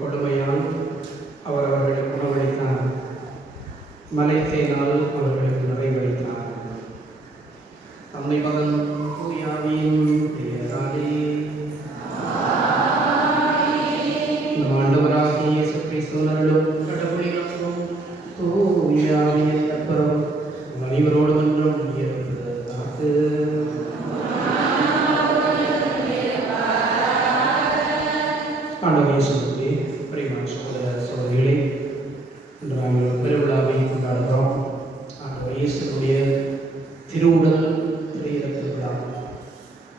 கொடுமையால் அவர் அவர்களுக்கு உணவளித்தார். மலைத்தேனால் அவர்களுக்கு நிறைவளித்தார். தந்தை மகன் தூயாவின் பெயராலே நம் ஆண்டவராகிய இயேசு கிறிஸ்துவினருளும் கடவுளினரும் தூயாவின் அப்பறம் அனைவரோடு ஒன்றும் இருப்பதாக. ஆண்டவர் இயேசுவே, பிரியமான சகோதர சகோதரிகளே, இன்று நாங்கள் பெருவிழாவை கொண்டாடுகிறோம். ஆண்டவர் இயேசுடைய திருவுடல் திரையிடல் திருவிழா.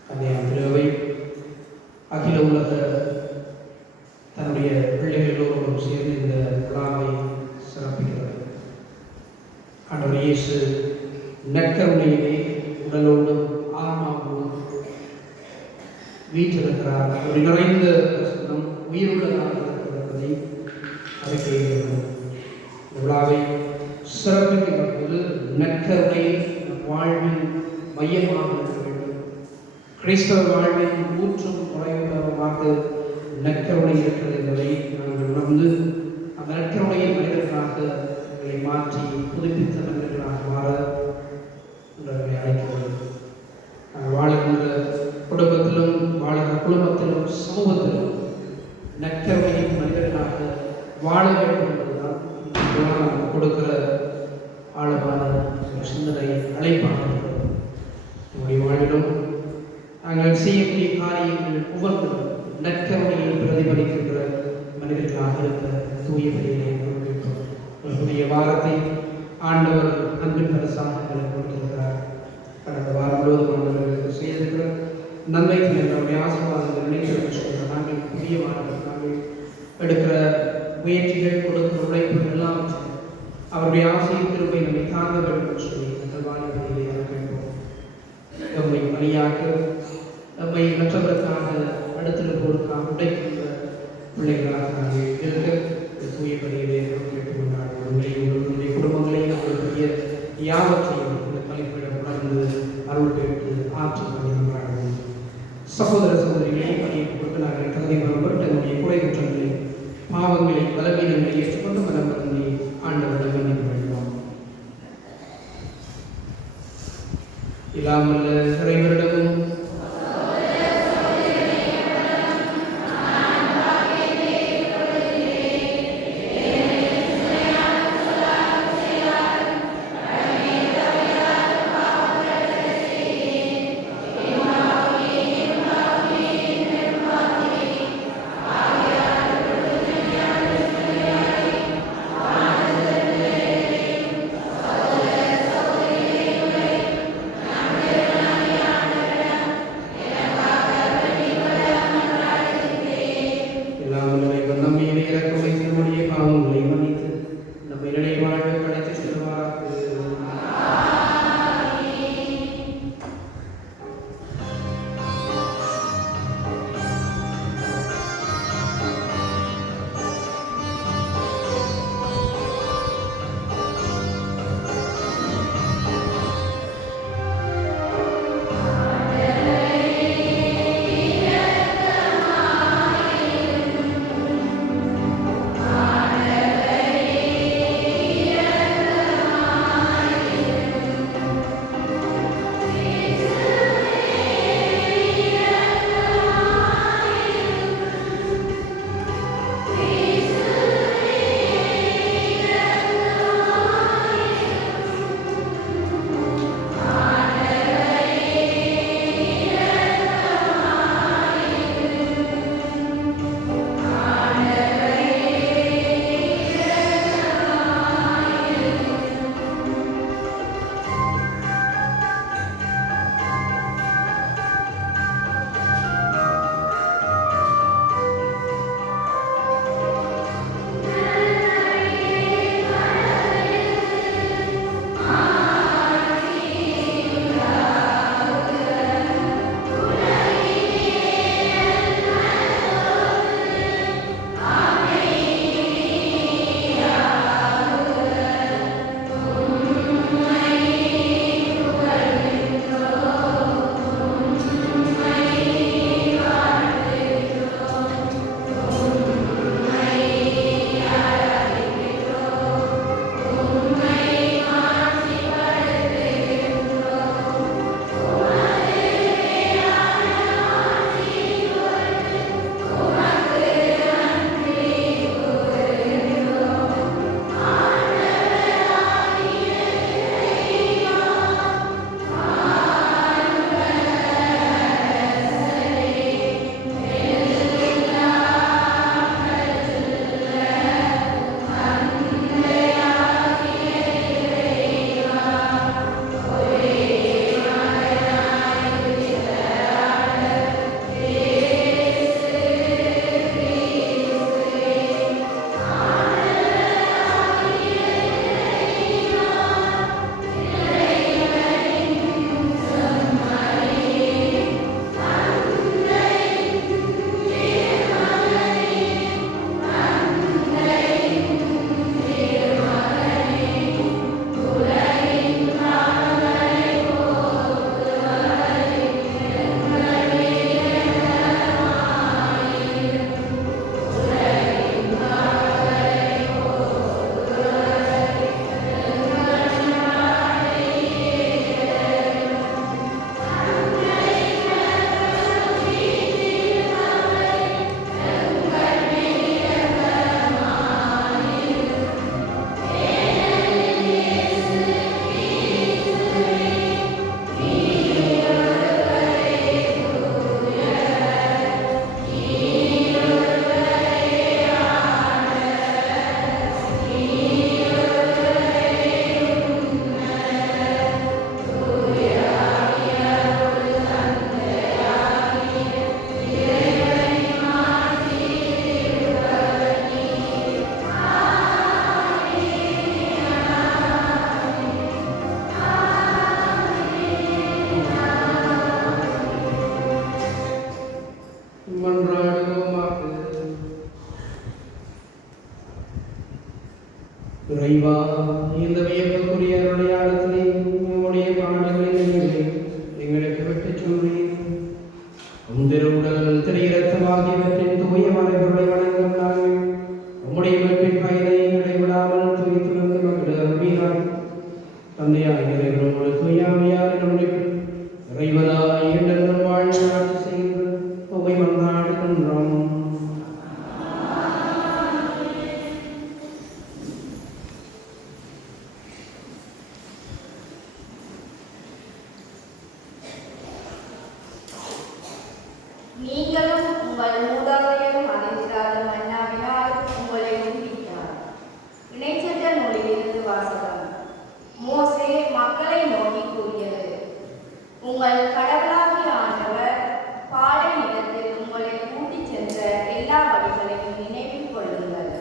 கன்னியாம் திருவை அகில உலக தன்னுடைய பிள்ளைகளோடு சேர்ந்து இந்த விழாவை சிறப்பிக்கிறது. ஆண்டவர் இயேசு நற்கருணையிலே உடலோடும் ஆன்மாவோடும் வீற்றிருக்கிறார். ஒரு நிறைந்த பிரசன்னம் உயிருள்ளதாக இருப்பதை அறிக்கையிடுகிறது. விழாவை சிறப்பிக்கின்ற போது நற்கருணை வாழ்வின் மையமாக இருக்க வேண்டும். கிறிஸ்தவ வாழ்வின் ஊற்றும் குறைவுமாக நற்கருணை இருக்கிறது என்பதை நாங்கள் உணர்ந்து அந்த நற்கருணையை மனிதர்களாக எங்களை மாற்றி புதுப்பித்த மனிதர்களாக மாற எங்களை அழைக்கிறது. நாங்கள் வாழுகின்ற குடும்பத்திலும் வாழுகிற குடும்பத்திலும் சமூகத்திலும் நற்கருணையின் மனிதர்களாக வாழ வேண்டும் என்பதுதான் நமக்கு கொடுக்கிற ஆழமான சிந்தனை அழைப்பாக இருக்கிறது. நம்முடைய வாழ்விலும் நாங்கள் செய்யக்கூடிய காரியங்கள் ஒவ்வொன்றும் நற்கருணையில் பிரதிபலிக்கின்ற மனிதர்களாக இருக்க தூய பணியை கொண்டிருக்கிறோம். ஒரு புதிய வாரத்தை ஆண்டவர் அன்பின் பரிசாக கொடுத்திருக்கிறார். கடந்த வாரம் முழுவதும் ஆண்டவர்களுக்கு செய்திருக்கிற நன்மைக்கு நம்முடைய ஆசீர்வாதங்கள் நினைத்து சொல்கிறோம். நாங்கள் புதிய வாரத்தில் நாங்கள் எடுக்கிற முயற்சிகள், கொடுக்கிற உழைப்புகள் எல்லாவற்றையும் அவருடைய ஆசையின் திருப்பை நம்மை தாங்க வேண்டும் சொல்லி எங்கள் வாழ்க்கையை கேட்போம். நம்மை பணியாக நம்மை மற்றவர்களுக்காக அடுத்திருப்போருக்காக உடைக்கின்ற பிள்ளைகளாக நாங்கள் இருக்க தூய பணியிலே கேட்டுக்கொண்டார்கள். உங்களுடைய குடும்பங்களை அவர்களுடைய யாவற்றையும் இந்த தலைப்பிடம் உணர்ந்து அருள் பெற்று ஆட்சி பண்ணினார்கள். சகோதர சகோதரிகளை பணியை கொடுத்து நாங்கள் தகுதி பெறுவோம். தன்னுடைய குறை குற்றங்களை, பாவங்களை, பலவீனங்களை ஏற்றுக்கொண்டு மனம் பண்ணி ஆண்டவர்கள் மன்னிக்க வேண்டும். இல்லாமல் இறைவரிடமும் மன்றாடுவோமாக. இறைவா, இந்த வியப்புக்குரிய அருளையாளத்திலே உம்முடைய பாடுகளின் எங்களுக்கு விட்டுச் சொல்றீர். உடல் திரை இரத்தமாகியவற்றின் தூய மறைபொருளை வணங்கும் நாங்கள் உம்முடைய மீட்பின் பயனை இடைவிடாமல் துய்த்துணர்ந்து மகிழ அருளினாய். தந்தையாய் இறைவனோடு தூயாமையார் நம்முடைய இறைவனாய் என்றென்றும் வாழ்ந்து ஆட்சி செய்கின்ற உம்மை மன்றாடுகின்றோம். நீங்களும் உங்கள் மூதாதையரும் அறிந்திராத மன்னாவினால் உங்களை உண்பித்தார். இணைச்சட்ட நூலிலிருந்து வாசகம். மோசே மக்களை நோக்கி கூறியது: உங்கள் கடவுளாகிய ஆண்டவர் பாலை நிலத்தில் உங்களை கூட்டிச் சென்ற எல்லா வழிகளையும் நினைவில் கொள்ளுங்கள்.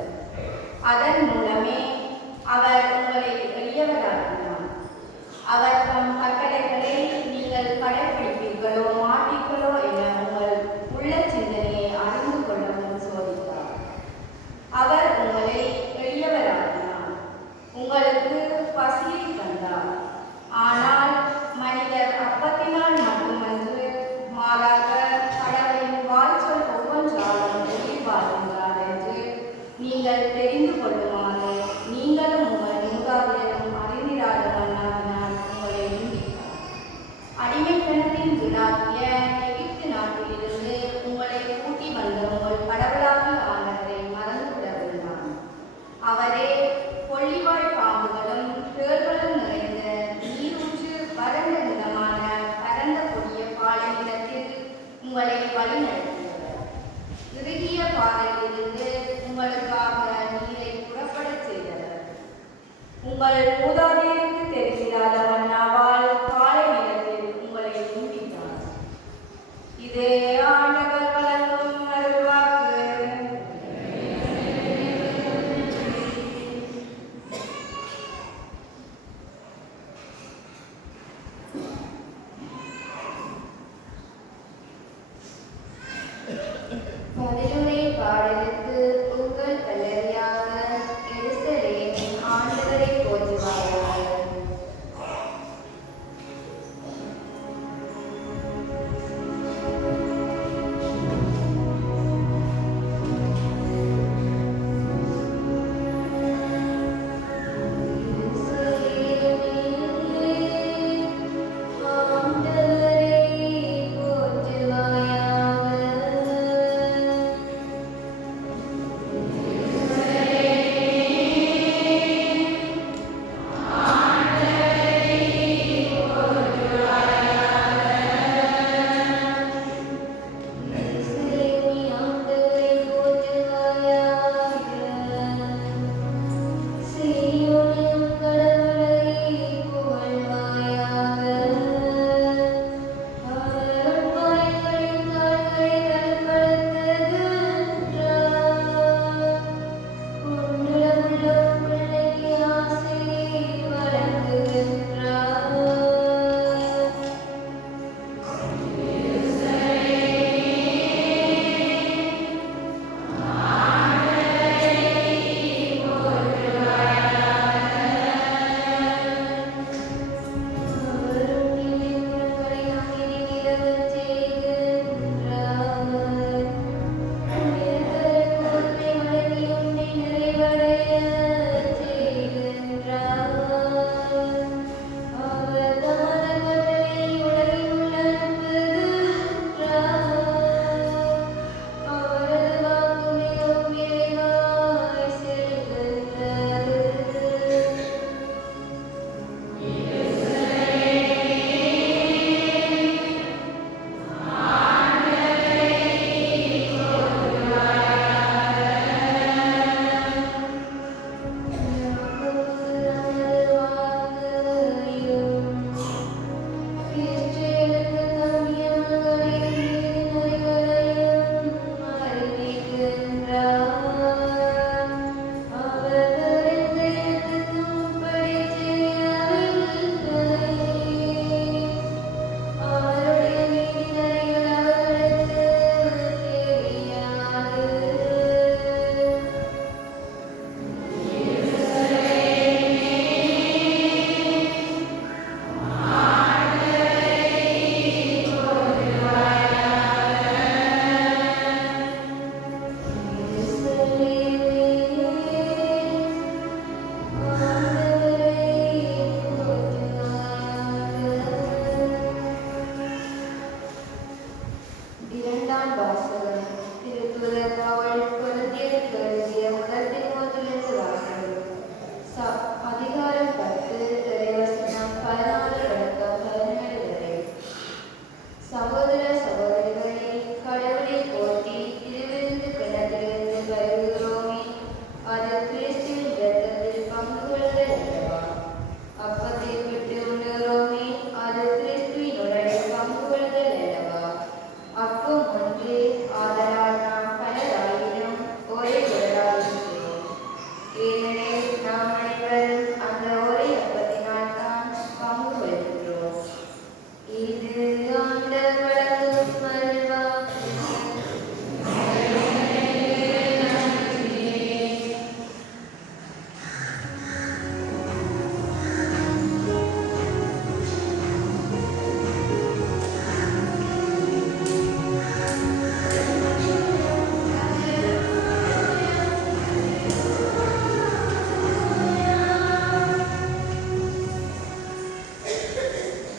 அதன் மூலமே அவர் உங்களை எளியவராக்கினார். அவர் தம் கட்டளைகளை நீங்கள் கடைபிடிப்பீர்களோ மாட்டீர்களோ என உங்கள் உள்ள சிந்தனையை அறிந்து கொள்ளவும் சோதித்தார். அவர் உங்களை எளியவராக்கினார். உங்களுக்கு பசியை தந்தார். ஆனால் மனிதர் அப்பத்தினால் மட்டுமன்று, மாறாக கடவுளின் வாய்ச்சொல் ஒவ்வொன்றாலும் உயிர் வாழ்கின்றார் என்று நீங்கள் தெரிந்து கொள்ளுமாறு நீங்களும் உங்கள் மூதாதையரும் அறிந்திராத மன்னாவினால் உங்களை உண்பித்தார். அடிமைத்தனத்தின் விழாக்கிய எகிப்து நாட்டிலிருந்து உங்களை கூட்டி வந்த உங்கள் கடவுளாகிய ஆண்டவரை மறந்துவிட வேண்டாம். அவரே கொள்ளிவாழ் பாம்புகளும் தேள்களும் நிறைந்த நீரூற்று வறண்ட நிலமான பரந்த கொடிய பாலை நிலத்தில் உங்களை வழிநடத்தியவர். இறுகிய பாறையிலிருந்து உங்களுக்காக நீரை புறப்படச் செய்தவர். உங்கள் மூதாதையருக்கு தெரிந்திராத மன்னாவால் பாலை நிலத்தில் உங்களை உண்பித்தார். இது ஆண்டவர் வழங்கும் அருள்வாக்கு. பதிலுரை பாடலுக்கு உங்கள் கல்லறியாக எருசலேமின் ஆண்டவரை போற்றுவாயாக. ஆண்டவரை போற்றுவாயாக.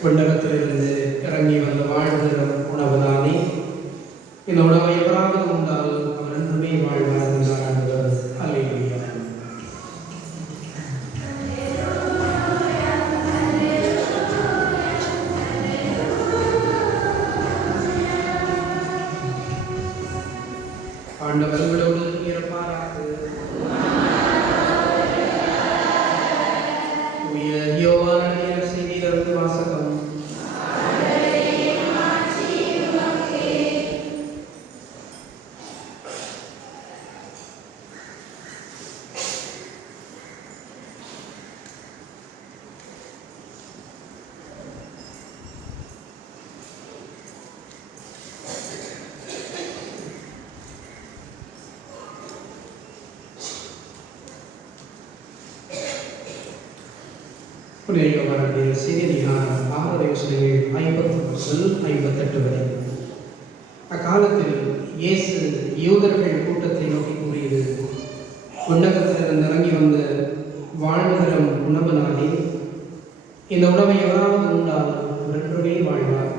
விண்ணகத்திலிருந்து இறங்கி வந்த வாழ்கிற உணவுதானே. இந்த உணவை எவராவது உண்டால் அவர் என்றுமே வாழ்வார் என்றார் ஆண்டவர். அல்லேலூயா. ஆண்டவர் உங்களோடு இருப்பாராக. யோவானுடைய செய்தியிலிருந்து வாசகம். யோவானுடைய செய்தியாளர் 6 வசனங்கள் 50 முதல் 58 வரை. அக்காலத்தில் இயேசு யூதர்கள் கூட்டத்தை நோக்கி கூறியது, விண்ணகத்திலிருந்து இறங்கி வந்த வாழ்வதரம் உணவு நானே. இந்த உணவை எவராவது உண்டால் என்றுமே வாழ்வார்.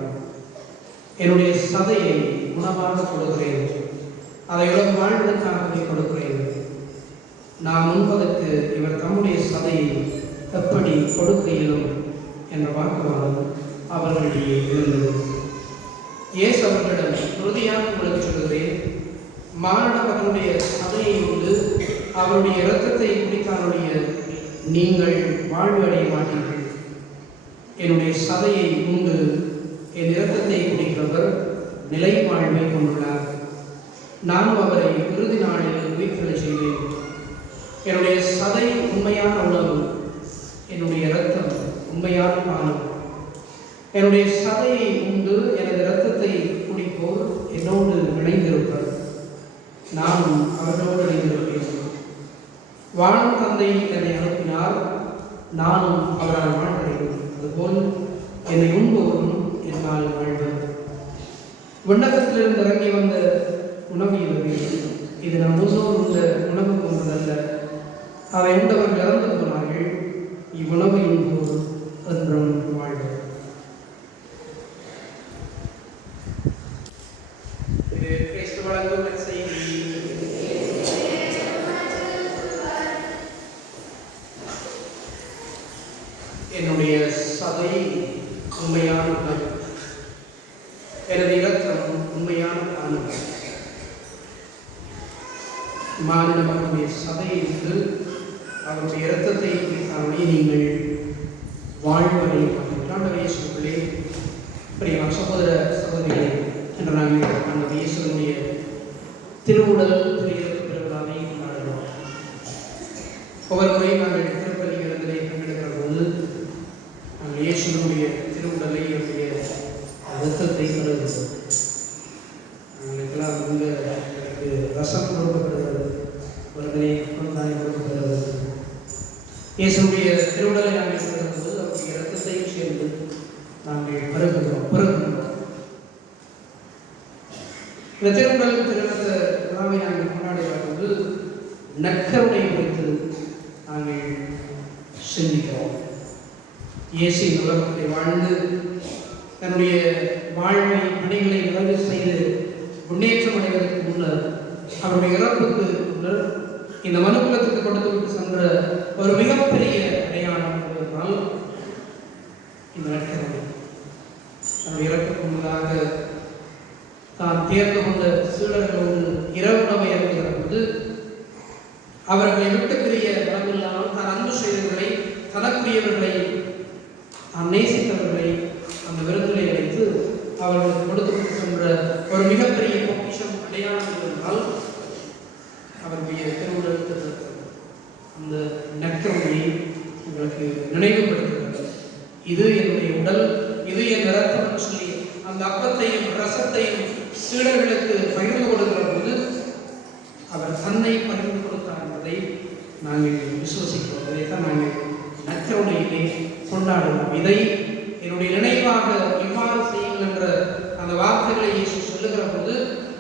என்னுடைய சதையை உணவாக கொடுக்கிறேன், அதை உலக வாழ்வதற்காகவே கொடுக்கிறேன். நான் முன்பதற்கு இவர் தம்முடைய சதையை எப்படி கொடுக்க இயலும் என்ற வாக்குவாதம் அவர்களிடையே இருந்தது. இயேசு அவர்களிடம், உறுதியாக உங்களுக்கு சொல்கிறேன், மானிடவர்களுடைய சதையை உண்டு அவருடைய இரத்தத்தை குடித்தாருடைய நீங்கள் வாழ்வு அடைய மாட்டீர்கள். என்னுடைய சதையை உண்டு என் இரத்தத்தை குடிக்கிறவர் நிலை வாழ்வை கொண்டுள்ளார். நானும் அவரை இறுதி நாளில் உயிர்த்தெழச் செய்வேன். என்னுடைய சதை உண்மையான உணவு, என்னுடைய இரத்தம் உண்மையான பானம். என்னுடைய சதையை உண்டு எனது இரத்தத்தை குடிப்போர் என்னோடு இணைந்திருப்பர், நானும் அவர்களோடு இணைந்திருப்பேன். வாழும் தந்தை என்னை அனுப்பினார், நானும் அவரால் வாழ்கிறேன். அதுபோல் என்னை உண்போரும் என்னால் வாழ்வர். விண்ணகத்திலிருந்து இறங்கி வந்த உணவு இது நம் முன்னோர் உண்ட உணவு போன்றதல்ல. அதை உண்டவர்கள் இறந்து போனார்கள். இவ்வுணவு உண்போர் என்றும் வாழ்வர். இது கிறிஸ்து வழங்கும் செய்தி. என்னுடைய சதை உண்மையான உணவு, எனது இரத்தம் உண்மையான பானம். மானிட மக்களுடைய சதையை உண்டு அவருடைய இரத்தத்தை குடித்தாலே நீங்கள் வாழ்வதை இயேசுக்களே. பிரியமான சகோதர சகோதரிகளே, என்ற நாங்கள் அந்த இயேசுடைய திருவுடல் திரையிறப்பு பெறுவதாலே கொண்டாடுகிறோம். ஒவ்வொரு முறையும் நாங்கள் திருப்பலி விருந்திலே பங்கெடுக்கிற போது நாங்கள் இயேசுடைய திருவுடலை அவருடைய இரத்தத்தை பெறுகிறோம். நாங்களுக்கெல்லாம் உங்களுக்கு ரசம் கொடுக்கப்படுகிறது, விருந்திலே கொடுக்கப்படுகிறது. இயேசுடைய திருவுடலை நாங்கள் பெறும்போது அவருடைய இரத்தத்தையும் சேர்ந்து நாங்கள் பெறுகிறோம். இந்த திருவுடல் திருநத்த விழாவை நாங்கள் கொண்டாடுகிற போது நற்கருணை குறித்து நாங்கள் சிந்திக்கிறோம். இயேசு இந்த உலகத்தை வாழ்ந்து தன்னுடைய வாழ்வை பணிகளை நிறைவு செய்து முன்னேற்றம் அடைவதற்கு முன்னர், அவருடைய இறப்புக்கு முன்னர் இந்த மனுக்குலத்துக்கு கொடுத்து விட்டு சென்ற ஒரு மிகப்பெரிய அடையாளம் என்பதனால் இந்த நற்கருணை. தன்னுடைய இறப்புக்கு முன்னதாக தான் தேர்ந்து கொண்ட சீடர்களோடு இரவு உணவை அருந்துகிற போது அவர்களை விட்டு பிரிய மனமில்லாமல் தான் அன்பு செய்தவர்களை, தனக்குரியவர்களை, தான் நேசித்தவர்களை அந்த விருந்திலே வைத்து அவர்களுக்கு கொடுத்து சென்ற ஒரு மிகப்பெரிய பொக்கிஷம் அடையாளம் இருந்தால் அவருடைய திருவுடல் அந்த நற்கருணையை உங்களுக்கு நினைவுபடுத்துகிறது. இது என்னுடைய உடல், இது என் இரத்தம் சொல்லி அந்த அப்பத்தையும் ரசத்தையும் சீடர்களுக்கு பகிர்ந்து கொடுக்கிற போது அவர் தன்னை பகிர்ந்து கொடுத்தார் என்பதை நாங்கள் விசுவசிக்கிறோம். இதைத்தான் நாங்கள் நற்கருணையிலே கொண்டாடுவோம். இதை என்னுடைய நினைவாக இவ்வாறு செய்யுங்கள் என்ற அந்த வார்த்தைகளை இயேசு சொல்லுகிற போது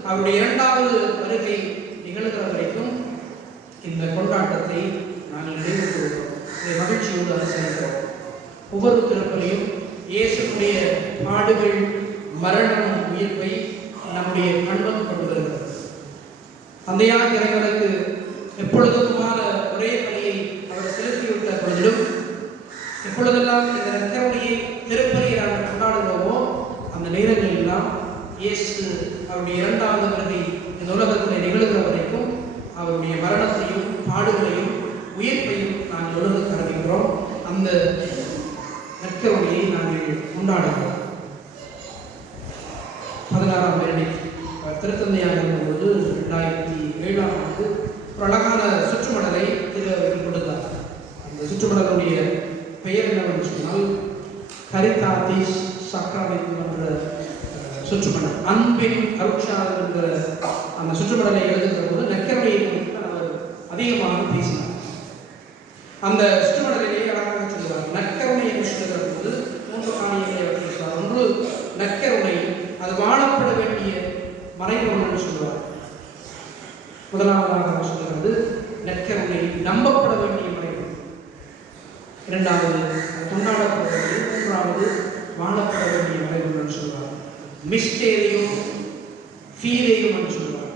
அவருடைய இரண்டாவது வருகை நிகழ்கிற வரைக்கும் இந்த கொண்டாட்டத்தை நாங்கள் நினைவு கூறுகிறோம். இதை மகிழ்ச்சியோடு அனுசரிக்கிறோம். ஒவ்வொரு திருப்பலியும் இயேசுடைய பாடுகள், மரணம், உயிர்ப்பை நம்முடைய கண்முன் கொண்டு வருகிறது. தந்தையாக இறைவனுக்கு எப்பொழுதுமான ஒரே பணியை அவர் செலுத்திவிட்ட பொழுதிலும், எப்பொழுதெல்லாம் இந்த நற்கருணையை திருப்பலியை நாங்கள் கொண்டாடுகிறோமோ அந்த நேரங்கள் எல்லாம் இயேசு அவருடைய இரண்டாவது வருகை இந்த உலகத்தில் நிகழ்கிற வரைக்கும் அவருடைய மரணத்தையும் பாடுகளையும் உயிர்ப்பையும் நாங்கள் உலகத்துக்கு அறிவிக்கிறோம். அந்த நற்கருணையை நாங்கள் கொண்டாடுகிறோம். 16ஆம் வேளைக்கு திருத்தந்தையாக இருக்கும்போது 2007ஆம் ஆண்டு ஒரு அழகான சுற்றுமடலை திருவைக்கு கொடுத்தார். அந்த சுற்றுமடலுடைய பெயர் என்னவென்று சொன்னால் கரிதாதிஸ் சக்ராமென்ட் என்ற சுற்றுமடல். அன்பின் அருட்சாதம் என்ற அந்த சுற்றுமடலை எழுதுகிற போது நற்கருணையை குறித்து அவர் அதிகமாக பேசினார். அந்த சுற்றுமடலிலேயே அழகாக சொல்லுவார். நற்கருணை என்று சொல்லுகிற போது 3 காரியங்களை அவர் பேசுவார். ஒன்று நற்கருணை, அது வாழப்பட வேண்டிய மறைபொருள் என்று சொல்லுவார். முதலாவதாக அவர் சொல்லுகிறது நற்கருணை நம்பப்பட வேண்டிய மறைபொருள். இரண்டாவது கொண்டாடப்பட வேண்டிய, மூன்றாவது வாழப்பட வேண்டிய மறைபொருள் என்று சொல்லுவார். மிஸ்டேரியும் ஃபீலேயும் என்று சொல்லுவார்.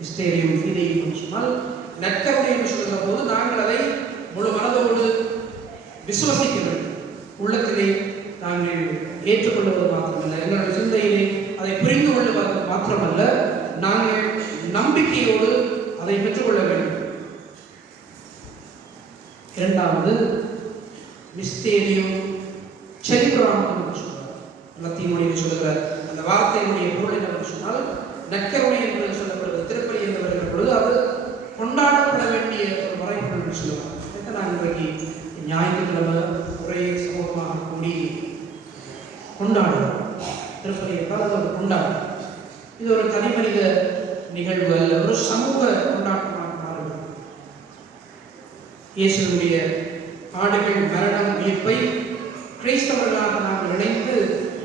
மிஸ்டேரியும் ஃபீலேயும் என்று சொன்னால் நற்கருணை என்று சொல்லுகிற போது நாங்கள் அதை முழு மனதோடு விசுவசிக்க வேண்டும். உள்ளத்திலே நாங்கள் ஏற்றுக்கொள்வது மாத்திரமல்ல, எங்களுடைய சிந்தையிலே அதை புரிந்து கொள்வது மாத்திரமல்ல, நாங்கள் நம்பிக்கையோடு அதை பெற்றுக்கொள்ள வேண்டும். இரண்டாவது மிஸ்டேரியும் செலிப்ராம் என்று சொல்றார். லத்தீன் மொழியில் சொல்லுகிற அந்த வார்த்தையினுடைய பொருள் என்னவென்று சொன்னால் நற்கருணை என்று சொல்லப்படுவது திருப்பலி என்று வருகிற பொழுது அது கொண்டாடப்பட வேண்டிய ஒரு மறைபொருள் என்று சொல்லுவார். நான் இன்றைக்கு ஞாயிற்றுக்கிழமை ஒரே சமூகமாக கூடி கொண்டாடுவோம். திருப்பலி என்றால் அது ஒரு கொண்டாட்டம். இது ஒரு தனிமனித நிகழ்வு அல்ல, ஒரு சமூக கொண்டாட்டமாக மாறுகிறது. இயேசுவினுடைய பாடுகள், மரணம், உயிர்ப்பை கிறிஸ்தவர்களாக நாங்கள் இணைந்து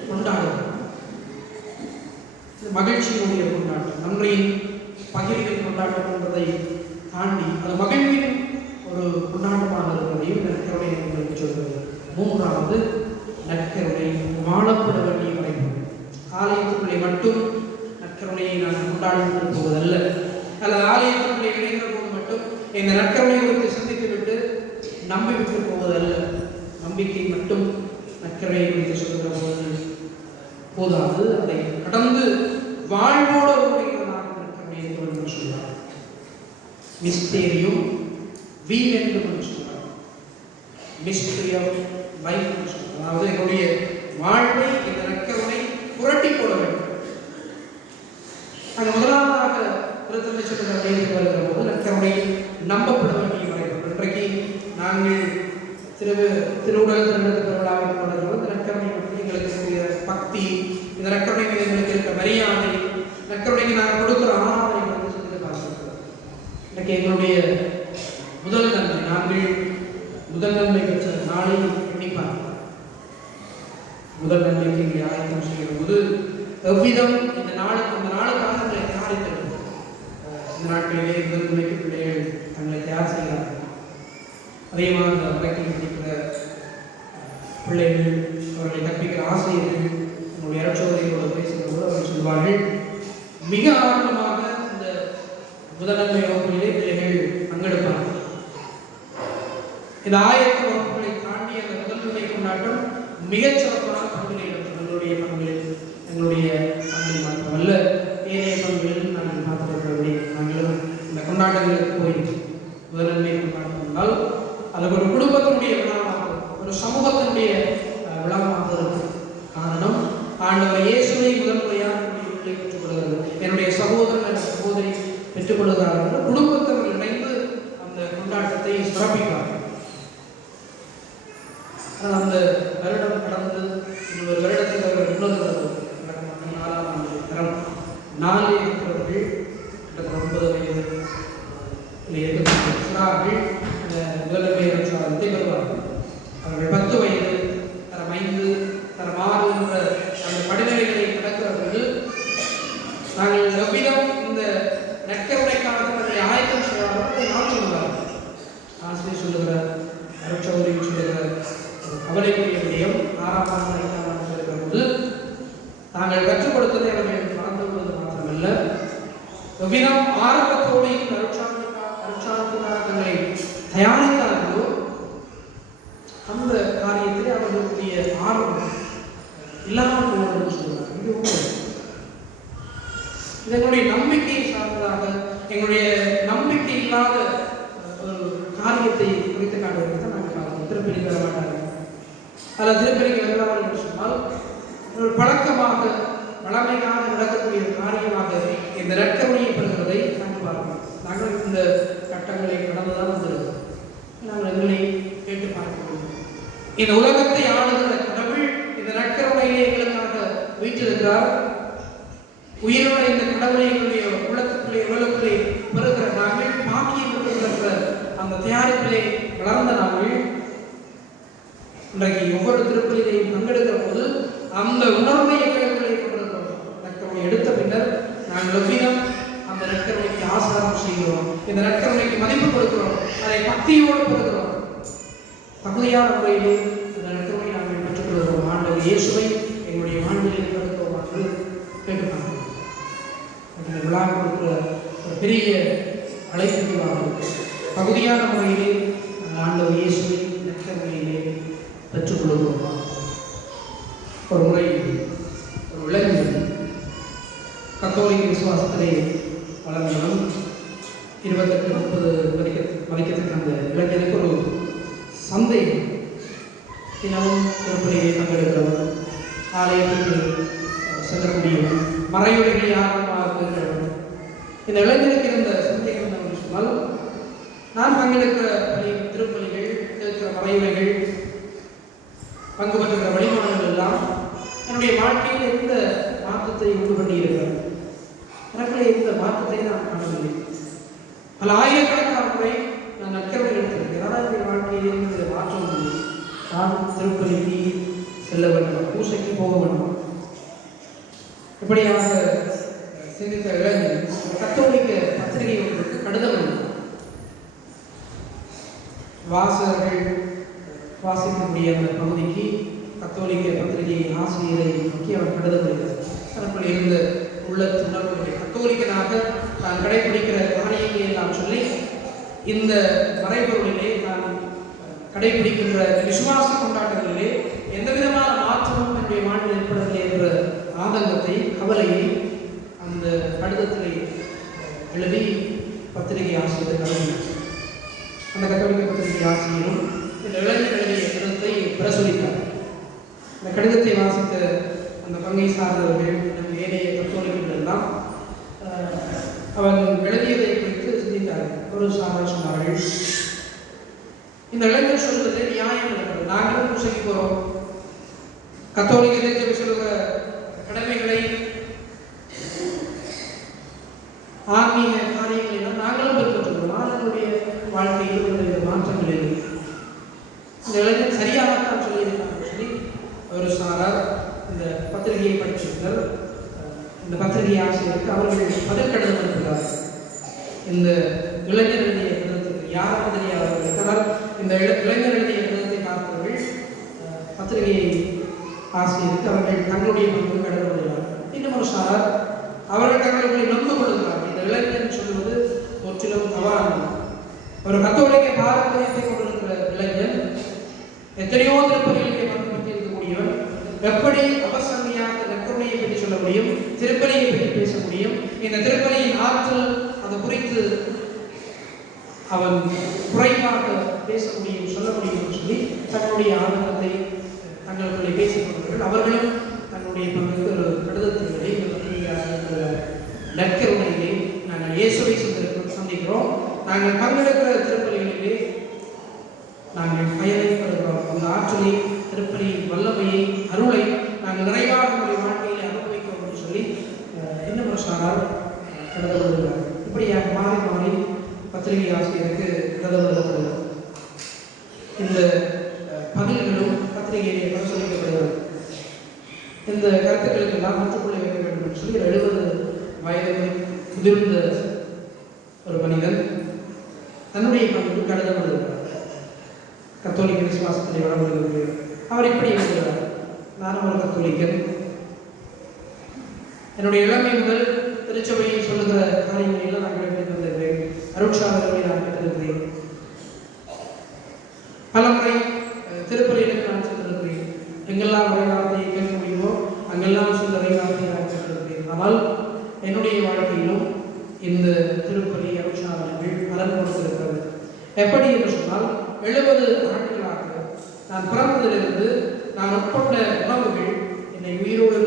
கொண்டாடுவோம். மகிழ்ச்சியினுடைய கொண்டாட்டம், நன்றியின் பகிர்வின் கொண்டாட்டம் என்பதை தாண்டி அது மகிழ்வின் ஒரு கொண்டாட்டமாக இருப்பதையும் நற்கருணை என்று சொல்கிறது. மூன்றாவது நற்கருணை வாழப்பட வேண்டிய மறைபொருள். ஆலயத்துக்குள்ளே மட்டும் நற்கருணையை நாங்கள் கொண்டாடி போவதல்ல, அல்லது ஆலயத்துக்குள்ளே இணைகிற போது மட்டும் இந்த நற்கருணை குறித்து சிந்தித்துவிட்டு நம்பிவிட்டு போவதல்ல. நம்பிக்கை மட்டும் நற்கருணை குறித்து சொல்லுகிற போது போதாது, அதை கடந்து வாழ்வோடு உடைகிறதாக நற்கருணை என்று சொல்கிறார். மிஸ்டேரியும் வீல் என்று சொல்கிறார். மிஸ்டரி ஆஃப் லைஃப் என்று சொல்கிறார். அதாவது எங்களுடைய வாழ்வை இந்த நற்கருணை புரட்டி போட வேண்டும். அது முதலாவதாக திருத்தந்தை சொல்லுகிற வருகிற போது நற்கருணை நம்பப்பட வேண்டிய மறைபொருள். இன்றைக்கு நாங்கள் திருவுடல் திருநெடுக்க பெருவிழாவை கொண்டாடுகிறோம். இந்த நற்கருணை பற்றி எங்களுக்கு இருக்கிற பக்தி, இந்த நற்கருணை மீது எங்களுக்கு இருக்க மரியாதை, நற்கருணைக்கு நாங்கள் கொடுக்கிற ஆராதனை என்று சொல்லி பார்க்கிறோம். இன்றைக்கு எங்களுடைய முதல் நன்மை, நாங்கள் முதல் நன்மை பெற்ற நாளை எண்ணி பார்க்கிறோம். முதல் நன்மைக்கு எங்களை ஆயத்தம் செய்கிற போது எவ்விதம் இந்த நாளுக்காக தங்களை தயாரித்திருக்கிறோம். இந்த நாட்களிலே முதல் நன்மைக்கு பிள்ளைகள் தங்களை தயார் செய்கிறார்கள். அதிகமாக வழக்கில் படிக்கிற பிள்ளைகள், அவர்களை கற்பிக்கிற ஆசிரியர்கள் நம்முடைய அரசோதையோடு பேசுகிற போது அவர்கள் சொல்வார்கள், மிக ஆர்வமாக இந்த முதன்மை வகுப்புகளிலே பிள்ளைகள் பங்கெடுப்பார்கள். இந்த ஆயத்த வகுப்புகளை தாண்டி அந்த முதன்மை கொண்டாட்டம் மிகச் சிறப்பான பங்குகளை எங்களுடைய பங்குகளில், எங்களுடைய பங்கில் மாற்றமல்ல, ஏனைய பங்குகளில் நாங்கள் பார்த்திருக்கிறபடி நாங்களும் இந்த கொண்டாட்டங்களுக்கு போய் முதன்மை கொண்டாட்டம் என்றால் அது ஒரு குடும்பத்தினுடைய விழாவாக, ஒரு சமூகத்தினுடைய விழாவாக இருக்கும். காரணம், ஆண்டவர் இயேசுவை முதல் முறையாக பெற்றுக் கொள்கிறது. என்னுடைய சகோதரன் சகோதரி பெற்றுக் கொள்கிறார்கள் என்று குடும்பத்தவர்கள் இணைந்து அந்த கொண்டாட்டத்தை சிறப்பிப்பார்கள். அந்த வருடம் கடந்து இன்னொரு வருடத்தில் அவர்கள் முன்னோர்கள் 4ஆம் ஆண்டு தரம் 4 இருக்கிறவர்கள் கிட்டத்தட்ட 9 வயது இருக்கிறார்கள். முதன்மை அரசாங்கத்தை பெறுவார்கள். அவர்கள் 10 வயது, தரம் 5, தரம் 6 என்ற அந்த படிநிலைகளை கடக்கிறவர்கள் நாங்கள் எவ்விதம் இந்த நற்கருணைக்காக தங்களை எவ்விதம் ஆரம்பத்தோடு இந்த அருட்சாதனத்துக்காக தங்களை தயாரித்தார்களோ அந்த காரியத்திலே அவர்களுடைய ஆர்வம் இல்லாமல் போவதுன்னு சொல்றாங்க. இது உண்மை. இதனுடைய நம்பிக்கை சார்ந்ததாக எங்களுடைய நம்பிக்கை இல்லாத ஒரு காரியத்தை குறித்து காட்டுவதை தான் நாங்கள் பார்க்கிறோம். திருப்பலிக்கு வர மாட்டாங்க அல்லது திருப்பலிக்கு வருவார்கள் என்று சொன்னால் ஒரு பழக்கமாக வளமையாக நடக்கக்கூடிய காரியமாக இந்த இரட்டையை பெறுகிறதை நாங்கள் பார்க்கிறோம். நாங்கள் இந்த கட்டங்களை கடந்துதான் வந்திருக்கிறோம். நாங்கள் எங்களை கேட்டு பார்க்கிறோம். இந்த உலகத்தை ஆளுகிற கடவுள் இந்த இரட்டையிலே எங்களுக்காக வீற்றிருக்கிறார். உயிரோட இந்த கடவுளை எங்களுடைய உள்ளத்துக்குள்ளே உலகத்திலே பெறுகிற நாங்கள் பாக்கியம் பெறுகிற அந்த தயாரிப்பிலே வளர்ந்த நாங்கள் இன்றைக்கு ஒவ்வொரு திருப்பலியிலையும் பங்கெடுக்கிற போது அந்த உணர்வை எங்களுக்குள்ளே கொண்டிருக்கிறோம். இரட்டையை எடுத்த பின்னர் நாங்கள் எவ்விதம் அந்த இரட்டைக்கு ஆசாரம் செய்கிறோம், இந்த இரட்டைக்கு மதிப்பு கொடுக்கிறோம், அதை பக்தியோடு பெறுகிறோம். தகுதியான முறையிலே இந்த இரட்டையை நாங்கள் பெற்றுக்கொள்கிறோம். ஆண்டவர் இயேசுவை எங்களுடைய வாழ்வில் பெறுகிறோம் என்று கேட்டுக்கொள்கிறோம். விழா கொடுக்கிற ஒரு பெரிய அழைப்புகளாக பகுதியான முறையிலே ஆண்டவர் இயேசுவை நெற்ற முறையிலே பெற்றுக்கொள்கிறோம். ஒரு முறை ஒரு இளைஞர் கத்தோலிக்க விசுவாசத்திலே வளர்ந்தவன் 28-30 மதிக்கத்துக்கு அந்த இளைஞருக்கு ஒரு சந்தேகம். தினமும் திருப்பலியை பங்கெடுக்கிறவர், ஆலயத்துக்கு செல்லக்கூடியவன், மறையுறைகளை ஆரம்பமாக இருக்கிறவன். இந்த இளைஞருக்கு இருந்த சந்தேகம் என்னவென்று சொன்னால், நான் பங்கெடுக்கிற திருப்பலிகள், இருக்கிற மறையுறைகள், பங்கு பெற்றுகிற வழிபாடுகள் எல்லாம் என்னுடைய வாழ்க்கையில் எந்த மாற்றத்தை உண்டு பண்ணியிருக்கிறது, எனக்குள்ளே எந்த மாற்றத்தை நான் காணவில்லை. பல ஆயிரக்கணக்கான முறை நான் நற்கரை எடுத்திருக்கிறேன். ஆனால் என்னுடைய வாழ்க்கையில் இருந்த மாற்றம் இல்லை. நான் திருப்பலிக்கு செல்ல வேண்டும், பூசைக்கு போக வேண்டும். இப்படியாக சிந்தித்த இளைஞர் கத்தோலிக்க பத்திரிகை ஒன்றுக்கு கடிதம் எழுதினார். வாசகர்கள் வாசிக்கக்கூடிய அந்த பகுதிக்கு கத்தோலிக்க பத்திரிகை ஆசிரியரை நோக்கி அவர் கடிதம் எழுதினார். தனக்குள் இருந்த உள்ள உணர்வுகளை கத்தோலிக்கனாக தான் கடைபிடிக்கிற காரியங்களை எல்லாம் சொல்லி, இந்த மறைபொருளிலே நான் கடைபிடிக்கின்ற விசுவாச கொண்டாட்டங்களிலே எந்த விதமான மாற்றமும் என்னுடைய வாழ்வில் ஏற்படவில்லை என்ற ஆதங்கத்தை, கவலையை அந்த கடிதத்திலே எழுதி பத்திரிகை ஆசிரியர் கலந்தார். அந்த கத்தோலிக்க பத்திரிகை ஆசிரியரும் இந்த இளைஞர் எழுதிய கடிதத்தை பிரசுரித்தார். இந்த கடிதத்தை வாசித்த அந்த பங்கை சார்ந்தவர்கள், ஏனைய கத்தோலிக்கர்கள் எல்லாம் அவர்கள் எழுதியதை குறித்து சிந்தித்தார்கள். ஒரு சாரர் சொன்னார்கள், இந்த இளைஞர் சொல்வது நியாயம் இருக்கிறது. நாங்களும் பூசைக்கு போகிறோம், கத்தோலிக்க தேர்ச்சி சொல்லுகிற கடமைகளை, ஆன்மீக காரியங்களை எல்லாம் நாங்களும் பின்பற்றுகிறோம். நாங்களுடைய வாழ்க்கையில் இந்த மாற்றங்கள் இல்லை. இந்த இளைஞர் சரியாகத்தான் சொல்லியிருக்காங்க சொல்லி ஒரு சாரார் இந்த பத்திரிகையை படிச்சிருந்தார். இந்த பத்திரிகை ஆசிரியருக்கு அவர்கள் பதில் கடிதம் அனுப்புகிறார். இந்த இளைஞர் எழுதிய கடிதத்துக்கு யாரும் தெரியாதவர்கள், இந்த இளைஞர் எழுதிய கடிதத்தை பார்த்தவர்கள் பத்திரிகை ஆசிரியருக்கு அவர்கள் தங்களுடைய பங்கு கடிதம் எழுதுகிறார். இன்னும் ஒரு சாரார் அவர்கள் தங்களுக்குள்ளே நொந்து கொள்கிறார்கள். இந்த இளைஞர் சொல்வது முற்றிலும் தவறானது. ஒரு கத்தோலிக்க பாரம்பரியத்தை கொண்டிருக்கிற இளைஞர், எத்தனையோ திருப்பலிகளை பங்கு பெற்றிருக்கக்கூடியவன், எப்படி அவசரமையாக நற்கருணையை பற்றி சொல்ல முடியும், திருப்பலியை பற்றி பேச முடியும், இந்த திருப்பலியின் ஆற்றல் அதை குறித்து அவன் குறைவாக பேச முடியும், சொல்ல முடியும் என்று சொல்லி தன்னுடைய ஆதங்கத்தை தங்களுக்குள்ளே பேசிக் கொண்டார்கள். அவர்களும் தன்னுடைய பங்குக்கு ஒரு கடிதத்திலே நற்கருணையிலே நாங்கள் இயேசுவை சந்திக்கிறோம், நாங்கள் பங்கெடுக்கிற திருப்பலிகளிலே நாங்கள் பயனை பெறுகிறோம், அந்த ஆற்றலை, திருப்பலி வல்லமையை, அருளை நாங்கள் நிறைவாக நம்முடைய வாழ்க்கையை அனுபவிக்கிறோம் என்று சொல்லி இன்னும் ஒரு சாரார் கடிதம் எழுதுகிறார். இப்படியாக மாறி மாறி பத்திரிகை ஆசிரியருக்கு கடிதம் எழுதப்படுகிறது. இந்த பதில்களும் பத்திரிகையிலே பரிசோதிக்கப்படுகிறது. இந்த கருத்துக்களுக்கு எல்லாம் முற்றுப்புள்ளி வைக்க வேண்டும் என்று சொல்லி 70 வயது முதிர்ந்த ஒரு மனிதன் தன்னுடைய பங்குக்கு கடிதம் எழுதுகிறார். கத்தோலிக்க விசுவாசத்தை வளர்ந்து அவர் இப்படி எழுதுகிறார், நான் ஒரு கத்தோலிக்கன், என்னுடைய இளமை முதல் திருச்சபையை சொல்லுகிற காரியங்களை எல்லாம் நான் கடைபிடித்து வந்திருக்கிறேன். அருட்சாதனை நான் பெற்றிருக்கிறேன். பலமுறை திருப்பலிகளுக்கு நான் சென்றிருக்கிறேன். எங்கெல்லாம் உரையாடத்தை கேட்க முடியுமோ அங்கெல்லாம் சில உரையாடத்தை நான் சென்றிருக்கிறேன். ஆனால் என்னுடைய வாழ்க்கையிலும் இந்த திருப்பலி அருட்சாதனைகள் பலன் கொடுத்திருக்கிறது. எப்படி என்று சொன்னால் 70 ஆண்டுகளாக நான் பிறந்ததிலிருந்து நான் உட்கொண்ட உணவுகள் என்னை உயிரோடு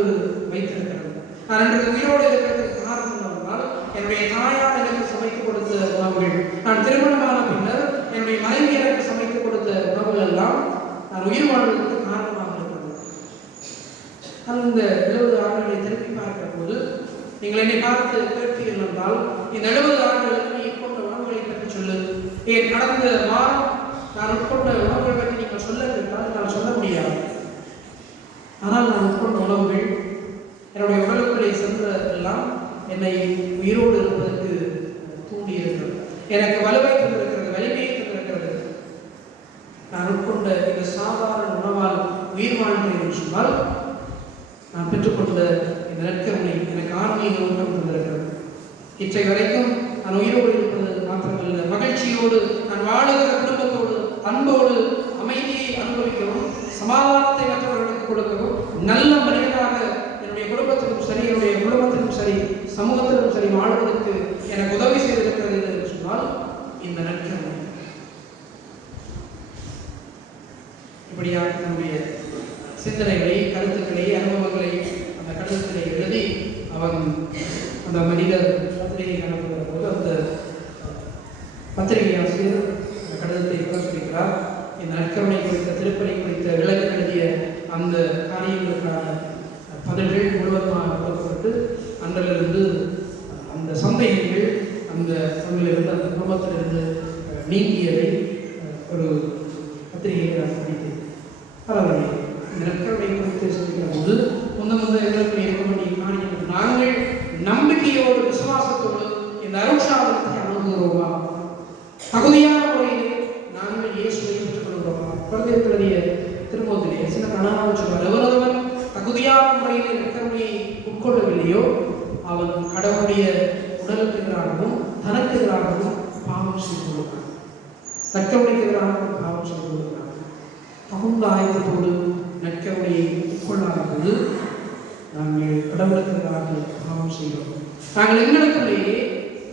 வைத்திருக்கிறது. நான் இன்றைக்கு உயிரோடு இருக்கிறதுக்கு காரணம் என்னவென்றால் என்னுடைய தாயார் எனக்கு சமைத்து கொடுத்த உணவுகள், நான் திருமணமான பின்னர் என்னுடைய மனைவி எனக்கு சமைத்து கொடுத்த உணவுகள் எல்லாம் நான் உயிர் வாழ்வதற்கு காரணமாக இருக்கிறது. நான் இந்த 70 ஆண்டுகளை திருப்பி பார்க்கிற போது நீங்கள் என்னை பார்த்து கேட்பீர்கள் என்றால், இந்த 70 ஆண்டுகளுக்கு நீ உட்கொண்ட உணவுகளை பற்றி சொல்லு. ஏன் கடந்த வாரம் நான் உட்கொண்ட உணவுகளை பற்றி நீங்கள் சொல்ல கேட்டால் நான் சொல்ல முடியாது. ஆனால் நான் உட்கொண்ட உணவுகள் என்னுடைய உடலுக்குள்ளே சென்றதெல்லாம் என்னை உயிரோடு இருப்பதற்கு தூண்டி இருக்கிறது, எனக்கு வலுவை தந்திருக்கிறது, வலிமையை தந்திருக்கிறது. நான் உட்கொண்ட இந்த சாதாரண உணவால் உயிர் வாழ்கிறேன் என்று சொன்னால் நான் பெற்றுக்கொண்ட இந்த நற்கருணை எனக்கு ஆன்மீக ஊக்கம் தந்திருக்கிறது. இற்றை வரைக்கும் நான் உயிரோடு இருப்பது மாத்திரமல்ல, மகிழ்ச்சியோடு நான் வாழுகிற குடும்பத்தோடு அன்போடு அமைதியை அனுபவிக்கவும், சமாதானத்தை மற்றவர்களுக்கு கொடுக்கவும், நல்ல மனிதனாக என்னுடைய குடும்பத்திலும் சரி, என்னுடைய குடும்பத்திலும் சரி, சமூகத்திலும் சரி வாழ்வதற்கு எனக்கு உதவி செய்திருக்கிறது என்று சொன்னால் இந்த நற்கருணை. இப்படியாக நம்முடைய சிந்தனைகளை, கருத்துக்களை, அனுபவங்களை அந்த கடிதத்திலே எழுதி அவன் அந்த மனிதர் பத்திரிகை அனுப்புகிற போது அந்த பத்திரிகை ஆசிரியர் அந்த கடிதத்தை பிரசுரிக்கிறார். இந்த நற்கருணை குறித்த, திருப்பலி குறித்த விளக்கு எழுதிய அந்த காரியங்களுக்கான பதில்கள் முழுவதுமாக கொடுக்கப்பட்டு அன்றிலிருந்து அந்த சந்தேகங்கள் அந்த தமிழிலிருந்து அந்த குடும்பத்திலிருந்து நீங்கியதை ஒரு பத்திரிகையை படித்தேன். பரவாயில்லை, இந்த நற்கருணை குறித்து சொல்லிக்கிற போது முந்த எங்களுக்கு இருக்க வேண்டிய காரியம், நாங்கள் நம்பிக்கையோடு விசுவாசத்தோடு இந்த அருட்சாதனத்தை அணுகுகிறோமா? தகுதியான முறையிலே நாங்கள் இயேசுவை பெற்றுக்கொள்கிறோமா? குழந்தைகளுடைய திருமோதிலே சின்ன கணவன் சொல்வார், எவரவன் தகுதியான முறையிலே நற்கருணையை உட்கொள்ளவில்லையோ அவன் கடவுளுடைய உடலுக்கு எதிராகவும் தனக்கு எதிராகவும் பாவம் செய்து கொள்கிறான். நற்கருணைக்கு எதிராகவும் பாவம் செய்து கொள்கிறான். தகுந்த ஆயத்தத்தோடு நற்கருணையை உட்கொள்ளாத போது நாங்கள் கடவுளுக்கு எதிராக பாவம் செய்கிறோம். நாங்கள் எங்களுக்குள்ளேயே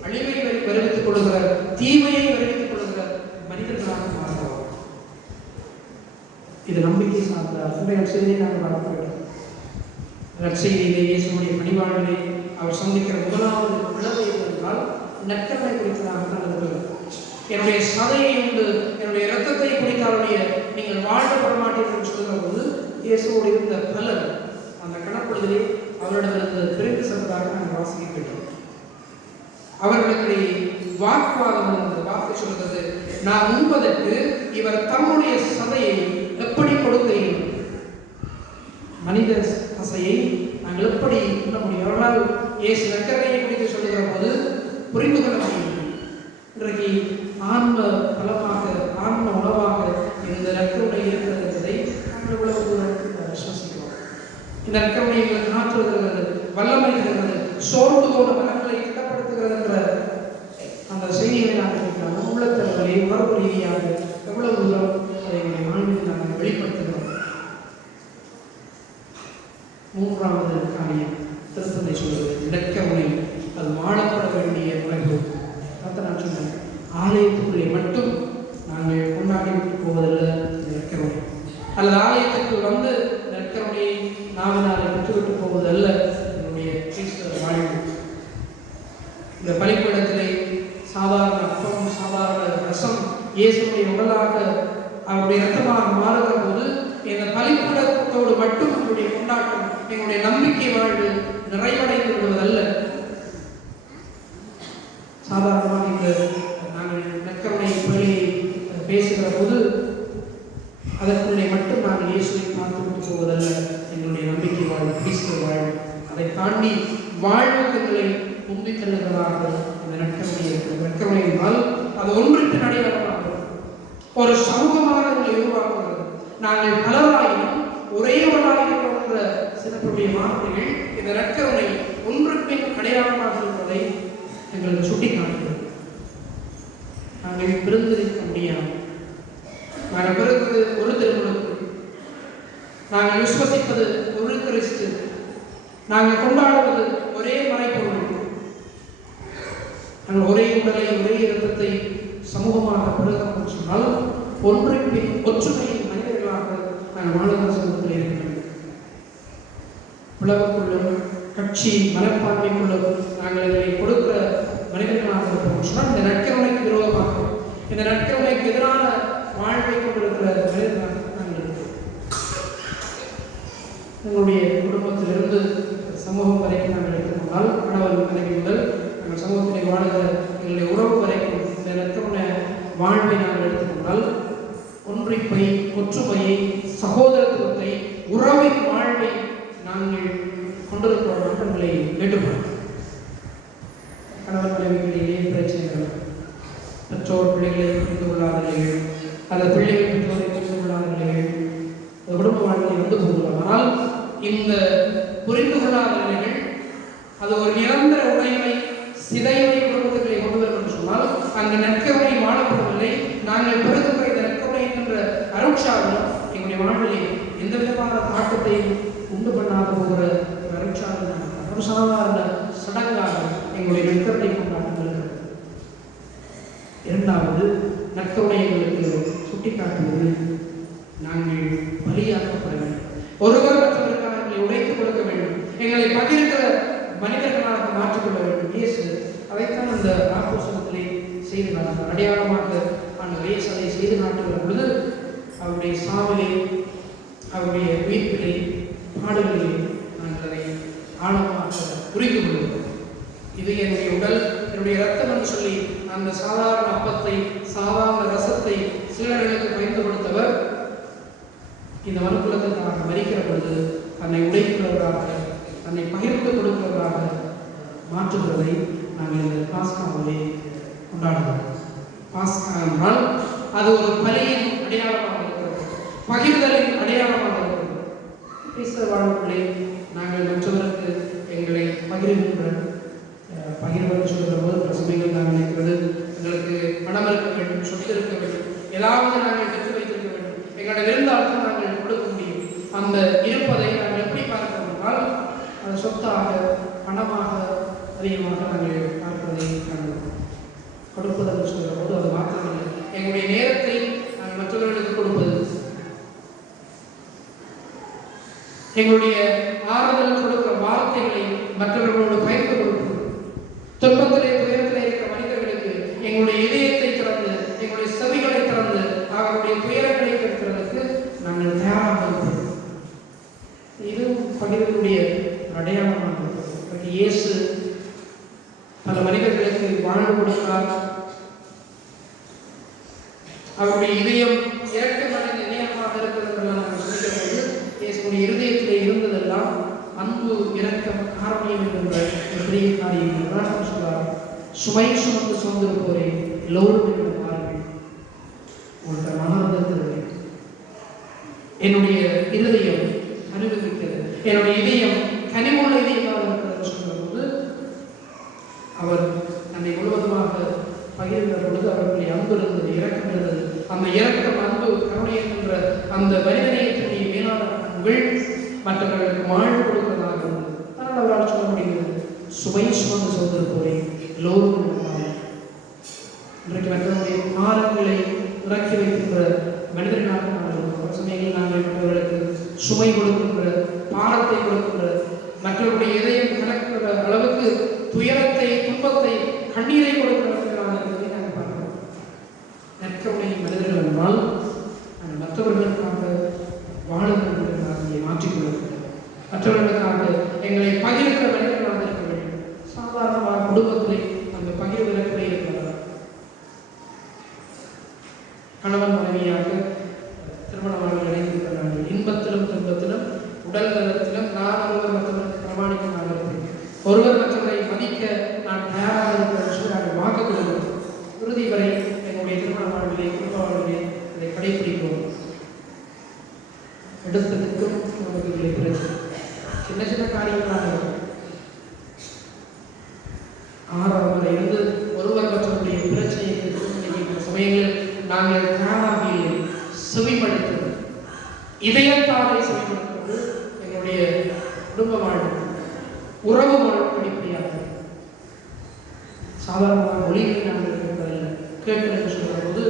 அழிவை வருவித்துக் கொள்கிற, தீமையை வருவித்துக் கொள்கிற மனிதர்களாக மாறுகிறோம். இது நம்பிக்கை சார்ந்த இன்றைய செய்தியை நாங்கள் பார்க்க வேண்டும். நற்செய்தியிலே இயேசுடைய பணிவாழ்விலே அவர் சந்திக்கிற முதலாவது விளைவு என்றால் நற்கருணை குறித்ததாக இருக்கிறது. என்னுடைய சதையை உண்டு, என்னுடைய இரத்தத்தை குடித்தாலுடைய நீங்கள் வாழ்க்கப்பட மாட்டீர்கள் என்று சொல்கிற போது இயேசுவோடு இருந்த பலர் அந்த கணப்பொழுதிலே அவரிடமிருந்து பிரிந்து சென்றதாக நாங்கள் வாசிக்கின்றோம். அவர்களுக்கு வாக்குவாதம் என்ற வார்த்தை சொல்கிறது, நான் உண்பதற்கு இவர் தம்முடைய சதையை எப்படி கொடுக்கிறீர்கள்? மனித தசையை நாங்கள் எப்படி உண்ண முடியும்? அவர்களால் இயேசு நற்கருணையை குறித்து சொல்லுகிற போது புரிந்து கொள்ள முடியும். இன்றைக்கு ஆன்ம பலமாக, ஆன்ம உணவாக இந்த நற்கருணை இருக்கிறது என்பதை நாங்கள் இவ்வளவு விசுவசிக்கிறோம். இந்த நற்கருணை எங்களுக்கு ஆற்றுகிறது, வல்லமை இருக்கிறது, சோர்ந்து போன மனங்களை திட்டப்படுத்துகிறது என்ற அந்த செய்திகளை நாங்கள் கேட்கிறோம். உள்ளத்தவர்களை உணர்வு ரீதியாக எவ்வளவு தூரம் அதை வாழ்வில் நாங்கள் வெளிப்படுத்துகிறோம். மூன்றாவது காரியம் திருத்தந்தை சொல்வது நற்கருணை, அது வாழப்பட வேண்டிய உலகு. நான் சொன்னேன், ஆலயத்துக்குள்ளே மட்டும் நாங்கள் கொண்டாடி போவதில்லை நற்கருணை, அல்லது ஆலயத்துக்கு வந்து நற்கருணையை நாவினாலே பெற்றுவிட்டு போவதல்ல என்னுடைய கிறிஸ்தவ வாழ்வு. இந்த பலிப்பீடத்திலே சாதாரண அப்பம், சாதாரண ரசம் இயேசுடைய உடலாக அவருடைய இரத்தமாக மாறுகிற போது இந்த பலிப்பீடத்தோடு மட்டும் நம்முடைய கொண்டாட்டம், எங்களுடைய நம்பிக்கை வாழ்வு நிறைவடைந்து விடுவதல்ல. சாதாரணமாக இந்த நாங்கள் நற்கருணை பலியை பேசுகிற போது அதற்குள்ளே மட்டும் நாங்கள் இயேசுவை பார்த்துவிட்டு போவதல்ல எங்களுடைய நம்பிக்கை வாழ்வு, கிறிஸ்துவ வாழ்வு. அதை தாண்டி வாழ்வுகளை உந்தி தள்ளுகிறதாக இந்த நற்கருணை இருக்கிறது. நற்கருணை என்றால் அது ஒன்றுக்கு அடையாளமாக ஒரு சமூகமாக எங்களை உருவாக்குகிறது. நாங்கள் பலராயினும் ஒரே ஒன்றாக என்ற சிலருடைய வார்த்தைகள் இந்த நற்கருணை ஒன்றுக்கு அடையாளமாக இருப்பதை எங்களுக்கு சுட்டிக்காட்டுகிறது. நாங்கள் பிறந்திருக்க முடியாது. நாங்கள் பிறந்தது ஒரு திருமணத்தில், நாங்கள் விசுவசிப்பது ஒரு கிறிஸ்து, நாங்கள் கொண்டாடுவது ஒரே மறைப்பொருள், நாங்கள் ஒரே உடலை ஒரே இரத்தத்தை சமூகமாக பெறுகிறோம் சொன்னால் ஒன்றுக்கு ஒற்றுமையின் மனிதர்களாக நாங்கள் வாழ்ந்த சமூகத்தில் இருக்கிறோம். பிளவுக்குள்ளும் கட்சி மனப்பான்மைக்குள்ளும் நாங்கள் இதனை கொடுக்கிற மனிதர்களாக இருப்போம் சொன்னால் இந்த நற்கருணைக்கு விரோதமாக, இந்த நற்கருணைக்கு எதிரான வாழ்வை கொண்டிருக்கிற மனிதர்களாக நாங்கள் இருக்கிறோம். எங்களுடைய குடும்பத்திலிருந்து சமூகம் வரைக்கும் நாங்கள் எடுத்துக்கொண்டால், கணவன் மனைவி முதல் நாங்கள் சமூகத்திலே வாழ்கிற எங்களுடைய உறவு வரைக்கும் இந்த நற்கருணை வாழ்வை நாங்கள் எடுத்துக்கொண்டால் ஒன்றிப்பை, ஒற்றுமையை, சகோதரத்துவத்தை, உறவின் வாழ்வை நாங்கள் கொண்டிருக்கிறோம். எங்களை வேண்டுபடும் கணவன் மனைவிகளிடையே பிரச்சனைகள், பெற்றோர் பிள்ளைகளை புரிந்து கொள்ளாத நிலைகள், அந்த பிள்ளைகள் பெற்றோரை புரிந்து கொள்ளாத நிலைகள் குடும்ப வாழ்க்கையை வந்து போகலாம். ஆனால் இந்த புரிந்து கொள்ளாத நிலைகள் அது ஒரு நிரந்தர உடைமை சிதைவை குடும்பத்துக்களை கொண்டு வரும் என்று சொன்னால் அந்த நற்கருணை வாழப்படவில்லை. நாங்கள் பெறுகின்ற இந்த நற்கருணை என்கின்ற அருட்சாதனம் எங்களுடைய வாழ்விலே எந்த விதமான தாக்கத்தையும் உண்டு பண்ணாத போகிற ஒரு அருட்சாதனம் சாதாரண சடங்காக எங்களுடைய நற்கருணை கொண்டாட்டங்கள் இருக்கிறது. இரண்டாவது, நற்கருணை எங்களுக்கு சுட்டிக்காட்டுவது நாங்கள் பலியாக்கப்பட வேண்டும். ஒருவர் மற்றவருக்காக எங்களை உடைத்துக் கொடுக்க வேண்டும், எங்களை பகிர்கிற மனிதர்களாக மாற்றிக்கொள்ள வேண்டும். இயேசு அதைத்தான் அந்த ஆப்போஸ்தலத்திலே செய்து காட்டினார். அடையாளமாக ஆண்டவர் இயேசு அதை செய்து காட்டுகிற பொழுது அவருடைய சாவிலே, அவருடைய உயிர்ப்பிலே, பாடுகளிலே நாங்கள் அதை ஆழமாக புரிந்து கொள்கிறோம். இது என்னுடைய உடல், என்னுடைய இரத்தம் என்று சொல்லி அந்த சாதாரண அப்பத்தை, சாதாரண ரசத்தை சிலர்களுக்கு பயந்து கொடுத்தவர் இந்த மனுக்குலத்திற்காக மரிக்கிற பொழுது தன்னை உடைக்கிறவராக, தன்னை பகிர்ந்து கொடுக்கிறவராக மாற்றுகிறதை நாங்கள் இந்த பாஸ்காவிலே கொண்டாடுகிறோம். பாஸ்கா என்றால் அது ஒரு பலியின் அடையாளமாக இருக்கிறது, பகிர்தலின் அடையாளமாக இருக்கிறது. கிறிஸ்தவ வாழ்வுகளை நாங்கள் மற்றவருக்கு எங்களை பகிர்கின்ற பகிர்வன்னு சொல்கிற போது பல சமயங்கள் நாங்கள் நினைக்கிறது எங்களுக்கு பணம் இருக்க வேண்டும், சொத்து இருக்க வேண்டும், ஏதாவது நாங்கள் பெற்று வைத்திருக்க வேண்டும், எங்களோட இருந்தால்தான் நாங்கள் கொடுக்க முடியும். அந்த இருப்பதை நாங்கள் எப்படி பார்க்கிறோம்னால் அது சொத்தாக, பணமாக, அதிகமாக நாங்கள் பார்ப்பதை நாங்கள் கொடுப்பதற்கு சொல்கிற போது அது மாத்திரமில்லை, எங்களுடைய நேரத்தை நாங்கள் மற்றவர்களுக்கு கொடுப்பது, எங்களுடைய ஆறுதல் கொடுக்கிற வார்த்தைகளை மற்றவர்களோடு பகிர்ந்து கொடுப்பது, துன்பத்திலே துயரத்திலே இருக்கிற மனிதர்களுக்கு எங்களுடைய இதயத்தை திறந்து, எங்களுடைய செவிகளை திறந்து அவருடைய துயரங்களை கேட்கிறதுக்கு நாங்கள் தயாராக இருக்கிறோம். இதுவும் பகிர்வுடைய அடையாளமாக இருக்கிறது. இயேசு பல மனிதர்களுக்கு வாழ்வு கொடுக்கிறார். அவருடைய இதயம் இரக்கமான இதயமாக இருக்கிறதெல்லாம் நாங்கள் சொல்லிக்கிறபோது இயேசுடைய இருதயத்திலே இருந்ததெல்லாம் அன்பு, இரக்கம், காரணியம் என்கின்ற ஒரு பெரிய காரியம். சொல்றார், சுமை சுமந்து சுமந்திருப்போரே எல்லோரும் என்னுடைய பாருங்கள், உங்களுக்கு மகானந்தத்தில் என்னுடைய இருதயம் அனுபவிக்கிறது, என்னுடைய இதயம் கனிமுள்ள இதயமாக இருக்கிறது சொல்கிற போது அவர் தன்னை முழுவதுமாக பகிர்ந்த பொழுது அவர்களுடைய அன்பு இருந்தது, இரக்கம் இருந்தது. அந்த இரக்கம், அன்பு, கருணை என்கின்ற அந்த மனிதநேயத்தினுடைய மேலான பண்புகள் மற்றவர்களுக்கு வாழ்வு கொடுக்கிறதாக இருந்தது. ஆனால் அவரால் சொல்ல முடிகிறது, சுமை சுமந்து சுமந்திருப்போரே எல்லோரும் இன்றைக்கு மற்றவருடைய பாரங்களை இறக்கி வைக்கின்ற மனிதர்களாக நாங்கள் சமயங்களில் நாங்கள் மற்றவர்களுக்கு சுமை கொடுக்கின்ற, பாரத்தை கொடுக்கின்ற, மற்றவருடைய இதயம் கணக்கிற அளவுக்கு துயரத்தை, துன்பத்தை, கண்ணீரை கொடுக்கிறவர்களாக இருப்பதை நாங்கள் பார்க்கிறோம். நற்கருணை மனிதர்கள் என்றால் நாங்கள் மற்றவர்களுக்காக வாழுகிறவர்களாக மாற்றிக்கொள்கிறோம், மற்றவர்களுக்காக எங்களை பகிர்கிற மனிதர்களாக இருக்க வேண்டும். சாதாரணமாக குடும்பத்திலே அந்த பகிர்விலக்கிலே இருக்கிறார். கணவன் மனைவியாக திருமண வாழ்வில் இணைந்திருக்கிற நாங்கள் இன்பத்திலும் துன்பத்திலும் உடல் நலத்திலும் நான் ஒருவர் மற்றவருக்கு பிரமாணிக்கமாக இருப்பேன், ஒருவர் மற்றவரை மதிக்க நான் தயாராக இருக்கிற நாங்கள் வாக்கு கொடுக்கிறோம். இறுதி வரை எங்களுடைய திருமண வாழ்விலே, குடும்ப வாழ்விலே அதை கடைபிடிக்கிறோம். எடுத்ததுக்கும் நமக்கு பிரச்சனை சின்ன சின்ன காரியங்களாக இருக்கும். நாங்கள் தானாகிய செவிப்படுத்துவது, இதயத்தாலே செவிப்படுத்துவது எங்களுடைய குடும்ப வாழ்வு, உறவு வாழ்வு அடிப்படையாக சாதாரணமாக மொழிகளை நாங்கள் கேட்பதில்லை. கேட்பது சொல்கிற போது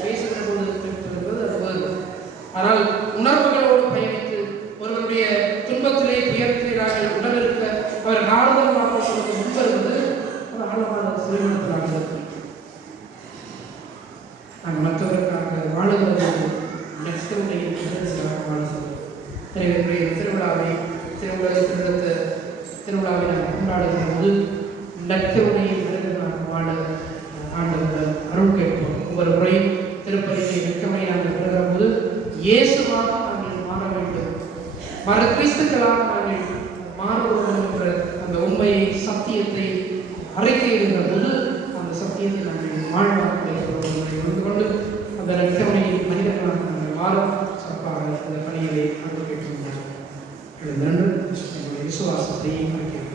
பேசுகிற போது கேட்பது அது வேறு. ஆனால் உணர்வுகளோடு பயணித்து ஒருவருடைய துன்பத்திலே துயரத்திலே உடலிருக்க அவர் ஆறுதல் வாக்குகளுக்கு முன்வருவது ஒரு ஆழமான செவிமடுத்தலாக. நாங்கள் மற்றவர்களுக்காக வாழுகிறது நெக்ஸ்டுடைய வாழ்கிறது. எனவே திருவிழாவை திருவிழாவை நாங்கள் கொண்டாடுகிற போது லட்சவுடைய விருதுகளாக வாழ ஆண்டவர் அருள் கேட்போம். ஒவ்வொரு முறையும் திருப்பதியை வெட்கமை நாங்கள் பெறுகிற போது இயேசுவாக நாங்கள் மாற வேண்டும், மர கிறிஸ்துக்களாக நாங்கள் மாறுவோம் என்ற அந்த உண்மையை சத்தியத்தை அறிக்கையிடுகிற போது அந்த சத்தியத்தை நாங்கள் வாழ்வாக உணர்ந்து கொண்டு அந்த லட்சமையை மனிதர்களாக நாங்கள் மாற சிறப்பாக அந்த பணிகளை அருள் கேட்கின்றனர். விசுவாசத்தை அறிக்கையிடும்.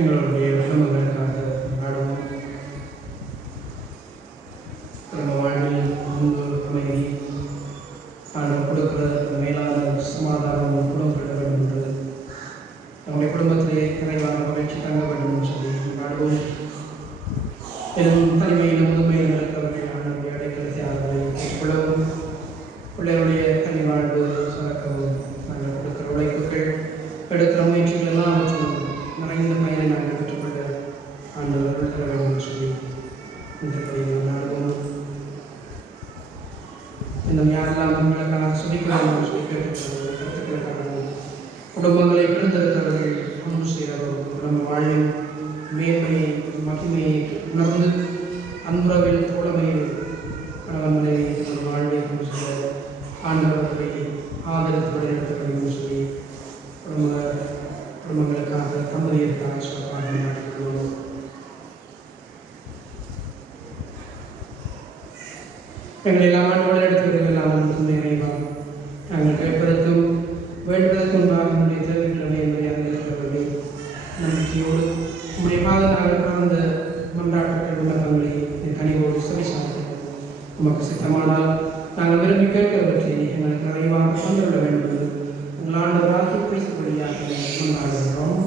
எங்களுடைய குடும்பங்களுக்காக நாடுவோம். குடும்ப வாழ்வில் அன்பு, அமைதி, நாங்கள் கொடுக்கிற மேலான சமாதானம் குடும்பப்பட வேண்டும் என்று நம்முடைய குடும்பத்திலே நிறைவான மகிழ்ச்சி தங்க வேண்டும் என்று சொல்லி நாடுவோம். எனும் தனிமையிலும் முதுமையிலும் இருக்கிறவர்கள் நம்முடைய அடைக்கலத்தை கொள்ளவும், பிள்ளைகளுடைய தனி வாழ்வு சுரக்கவும், நாங்கள் கொடுக்கிற உழைப்புகள் எடுக்கிற முயற்சிகள் எல்லாவற்றும் நிறைந்த பயனை நாங்கள் பெற்றுக்கொள்ள ஆண்டவர் கொடுக்கிற வேண்டும் என்று சொல்லி இந்த பணியை நாடுவோம். இன்னும் யாரெல்லாம் உங்களுக்காக சொல்லிக்கொள்ள சொல்லி கேட்டுக்கொள்ள கருத்துக்களுக்காக குடும்பங்களை பிரிந்தெடுத்தவர்கள் ஒன்று சேரவும், குடும்ப வாழ்வின் மேன்மையை மகிமையை உணர்ந்து அன்புறவில் தோழமையில் கணவன் மனைவி வாழ்வை கொண்டு சொல்ல ஆண்டவர்களை ஆதரவு வழிநடத்த வேண்டும் சொல்லி குடும்பங்களுக்காக தம்பதியருக்காக சொல்ல நாட்டிக்கொள்வோம். எங்களை எல்லாம் ஆண்டோடு எடுத்துக்கிறதெல்லாம் நிறைவாக நாங்கள் கேட்பதற்கும் வேண்டுவதற்கும் என்னுடைய தேவைகளை என்பதை அறிந்திருக்கிறவர்களே நம்பிக்கையோடு உங்களுடைய பாத நாங்கள் பிறந்த மன்றாட்ட விண்ணப்பங்களை கனிவோடு செவிசாய்த்து உமக்கு சித்தமானால் நாங்கள் விரும்பி கேட்கிறவற்றை எங்களுக்கு நிறைவாக தந்துவிட வேண்டும் என்று உங்கள் ஆண்டவராக பேசப்படியாக கொண்டாடுகிறோம்.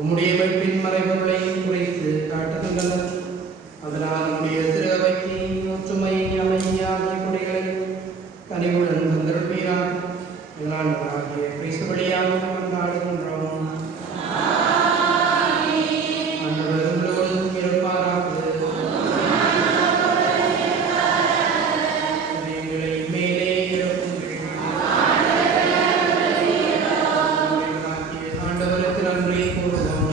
உம்முடைய மீட்பின் மறைபொருளை குறித்து காட்டுகின்றனர். அதனால் உம்முடைய திரு அவைக்கு ஒற்றுமை, அமைதி ஆகிய கொடைகளை கனிவுடன் தந்தருள்வீராக. எங்களால் ஆகிய கிறிஸ்து வழியாக கொண்டாடுகின்றோம். ஆண்டவர் உங்களோடு இருப்பாராக. இதயங்களை மேலே எழுப்புங்கள். ஆண்டவருக்கு நன்றி கூறுவோம்.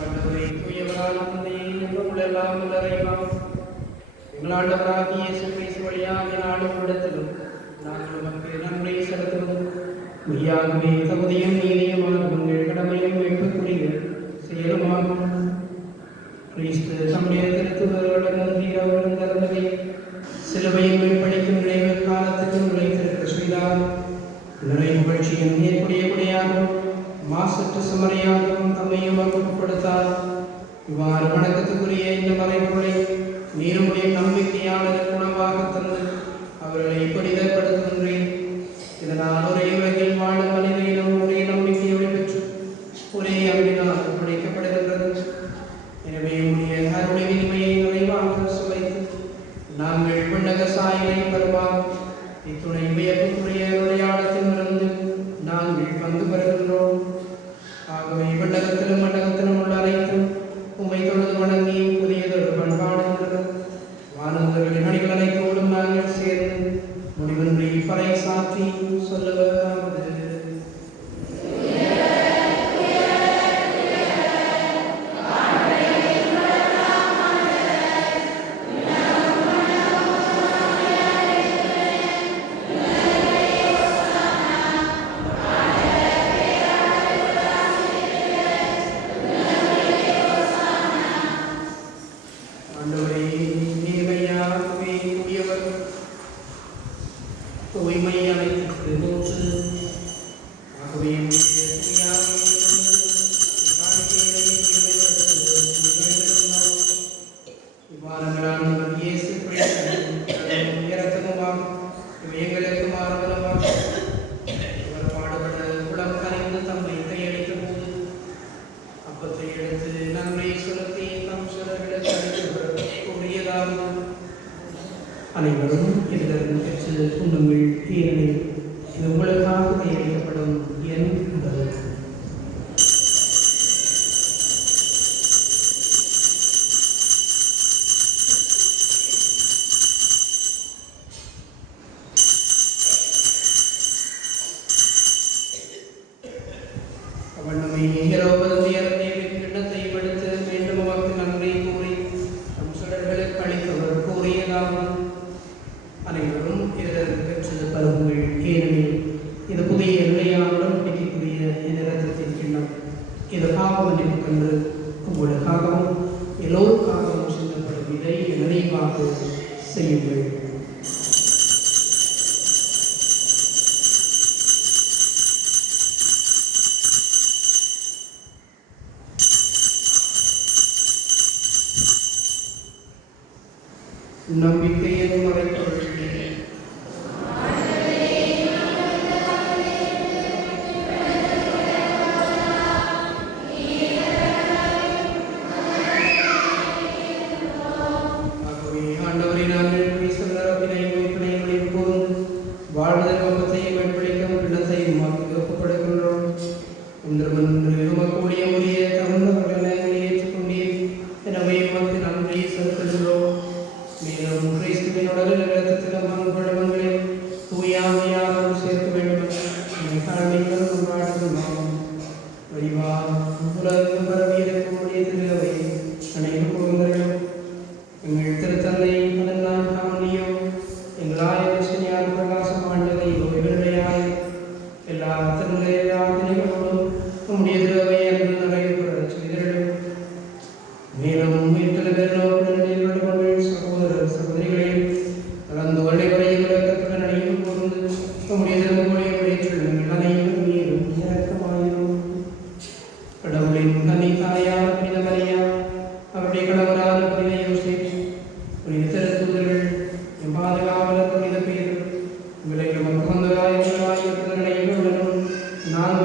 ஆண்டவரை தூயவரான தந்தையே, எல்லாம் நிறைவாம் எங்களாண்டவராகிய இயேசு கிறிஸ்து வழியாக நாளும் இடத்திலும் நாங்கள் உமக்கு நன்றி செலுத்துவோம். மெய்யாகவே தகுதியும் நீதியுமான உங்கள் கடமையும் மீட்புக்குரிய செயலுமாகும். கிறிஸ்து தம்முடைய திருத்துவர்களுடன் தருவதை சிலுவையில் மீட்பளிக்கும் நினைவு காலத்துக்கு உழைத்திருக்க செய்தார். நிறை புகழ்ச்சியும் ஏற்புடைய குடையாகவும் மாசற்ற சுமரையாகவும் தம்மையும் கொடுத்தார். இவ்வாறு வணக்கத்துக்குரிய இந்த மறைபொருளை நீருடைய நம்பிக்கையாளர் உணவாக தந்து அவர்களை புனிதப்படுத்துகின்றேன். இதனால் ஒரே உலகில் வாழும் மனிதனும் ஒரே நம்பிக்கையோடு பெற்று ஒரே அன்பினால் படைக்கப்படுகின்றது. எனவே உடைய அருடைய இன்மையை நிறைவாக சுவைத்து நாங்கள் விண்ணக சாயலை பெறுவார். இத்துணை வியப்புக்குரிய விளையாடத்திலிருந்து நாங்கள் பங்கு பெறுகின்றோம். ஆகவே விண்ணகத்திலும் மண்டகத்திலும் உள்ள அனைத்தும் உம்மை தொழுது வணங்கி புதியதொரு பண்பாடுகின்றன. வானந்தர்களின் அடிகள் அனைத்தோடும் நாங்கள் சேர்ந்து முடிவின்றி பறை சாற்றி சொல்லுவதாவது: தூய்மை அனைத்திற்கு போற்று. ஆகவே இவ்வாறங்களான இயேசு இறக்கமுமாம் எங்களுக்கு மாறுவனமாக இவர் பாடுபட குளம் கரைந்து தம்மை கையளித்த போது அப்பத்தை எடுத்து நன்மை செலுத்தி தம் சிலர்களுக்கு கூறியதாவது: அனைவரும் இதிலிருந்து பெற்று உண்ணுங்கள், ஏனெனில் இது உங்களுக்காக கையளிக்கப்படும் என் உடல். அவன் நம்மை கிண்ணத்தை படுத்து மீண்டும் அவருக்கு நன்றி கூறி நம் சுடர்களுக்கு அளித்தவர் கூறியதாவது: அனைவரும் இதிலிருந்து பெற்று பருகுங்கள், ஏனெனில் இது புதிய நிலையான உடன்படிக்கைக்குரிய இந்த இரத்தத்தின் கிண்ணம். இது பாவ மன்னிப்பு கண்டு உங்களுக்காகவும் எல்லோருக்காகவும் சிந்தப்படும். இதை நினைவாக செய்யுங்கள். நம்பிக்கையின் மறைப்பொருள். ஆகவே ஆண்டவரை நாங்கள் பிணையங்களையும் போதும் வாழ்வதன் நோக்கத்தையும் வெளிப்படுத்தும் இடத்தையும் ஒப்புப்படுகின்றோம். உமக்குடைய உரிய தகுந்தவர்களை ஏற்றுக்கொண்டீர். எனவே உமக்கு நன்றி செலுத்துகின்றோம். மேலும் கிறிஸ்துவின் உடலில் இரத்தத்திலும் குழம்பங்களை தூயாமையாகவும் சேர்க்க வேண்டும் என்ற கடமைகள் கொண்டாடுகின்றோம். வழிவார் உலகம் பரவியிருக்கக்கூடிய திருவை அனைத்து குழந்தைகளும் எங்கள் திருத்தந்தை 14ஆம் மணியும் எங்கள் ஆயர் பிரகாசம் ஆண்டதை ஓய்விடையாய் எல்லா திருநிலையோடும் நம்முடைய திருவை அன்று நிறைவேற செய்திடும். மேலும் சகோதரர் சகோதரிகளையும் கலந்து வரைவரையும் விளக்கத்துடன் அனைவரும் பொருந்து நம்முடைய திருமொழியை ஏற்றுள்ள அனைவரும் மீதும் இறக்கமாயிரும். கடவுளின் கன்னி தாயான புனித மரியா, அவருடைய கணவரான புனித யோசேப், புனித திருத்தூதர்கள், பாதுகாவலர் புனித பேதுரு, விலைக்கு மகந்தராயுடனும் நான்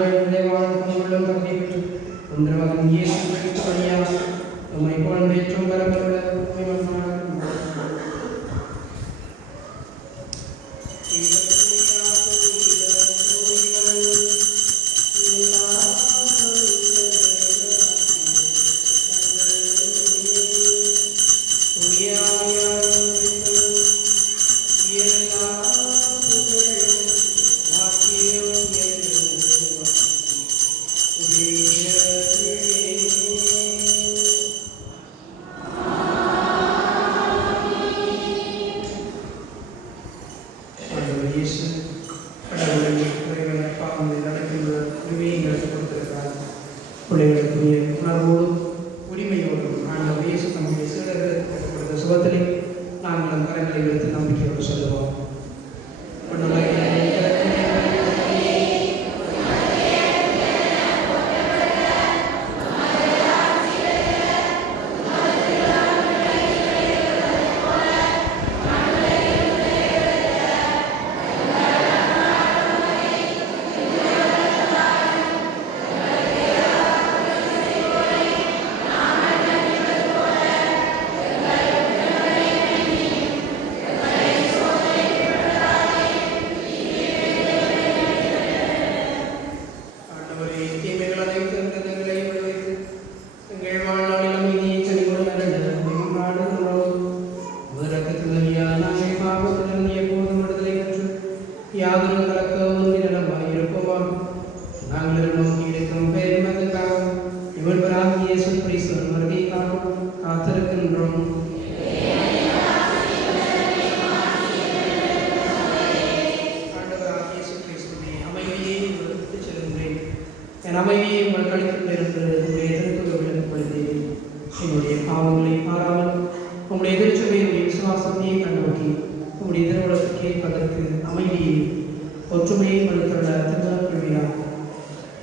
கடவுளை இறைவனை பாவங்களை நடக்கின்ற உரிமையை எங்களுக்கு கொடுத்திருக்கிறார். பிள்ளைகளுக்குரிய உணர்வோடும் உரிமையோடும் ஆண்டவர் இயேசு தம்முடைய சீடர்களுக்கு கொடுத்த சுகத்திலே நாங்களும் கரங்களை வைத்து நம்பிக்கையோடு சொல்லுவோம். அமைதியை உங்கள் கழித்துள்ளிருந்து உங்களுடைய எதிர்ப்பு விளக்கப்படுத்தேன். என்னுடைய பாவங்களை பாராமல் உங்களுடைய எதிர்ச்சபையுடைய விசுவாசத்தையே கண்ணோக்கி உங்களுடைய திருவுலகத்துக்கு ஏற்பதற்கு அமைதியை ஒற்றுமையை படுத்துள்ள திருவிழா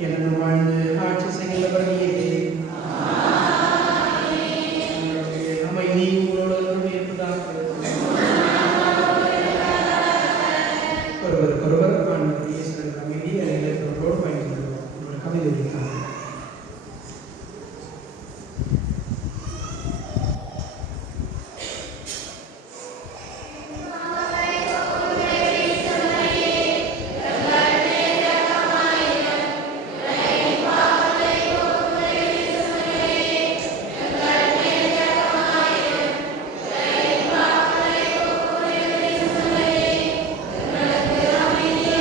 எனக்கு வாழ்ந்து ஆட்சி செய்கின்றவர்களே அமைதி உங்களோடு இருப்பதாக ஒருவருக்கொருவர் அமைதி அறிஞர்களோடு பயன்படுத்தும் கவிதை இருக்காங்க. அமைதி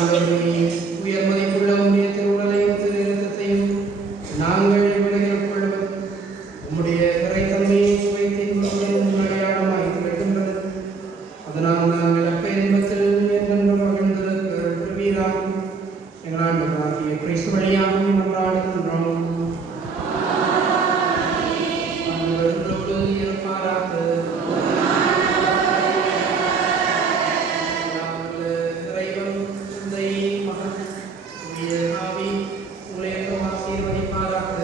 ஆண்டவரே, உயர் மதிப்புள்ள உம்முடைய திருவுடலையும் திரு இரத்தத்தையும் நாங்கள் இவ்வுலகில் கொள்வது உம்முடைய இறைத்தன்மையை சுவைத்து இன்புறுவதும் அடையாளமாய் திகழ்கின்றது. அதனால் நாங்கள் அப்பெருமத்தில் என்றென்று மகிழ்ந்திருக்க விரும்புகிறார். எங்கள் ஆண்டவராகிய கிறிஸ்து வழியாக மன்றாடுகின்றோம். ஆண்டவரோடு இருப்பாராக. இறைவன் தந்தை மகன் தூய ஆவி உங்களை எல்லாம் ஆசீர்வதிப்பாராக.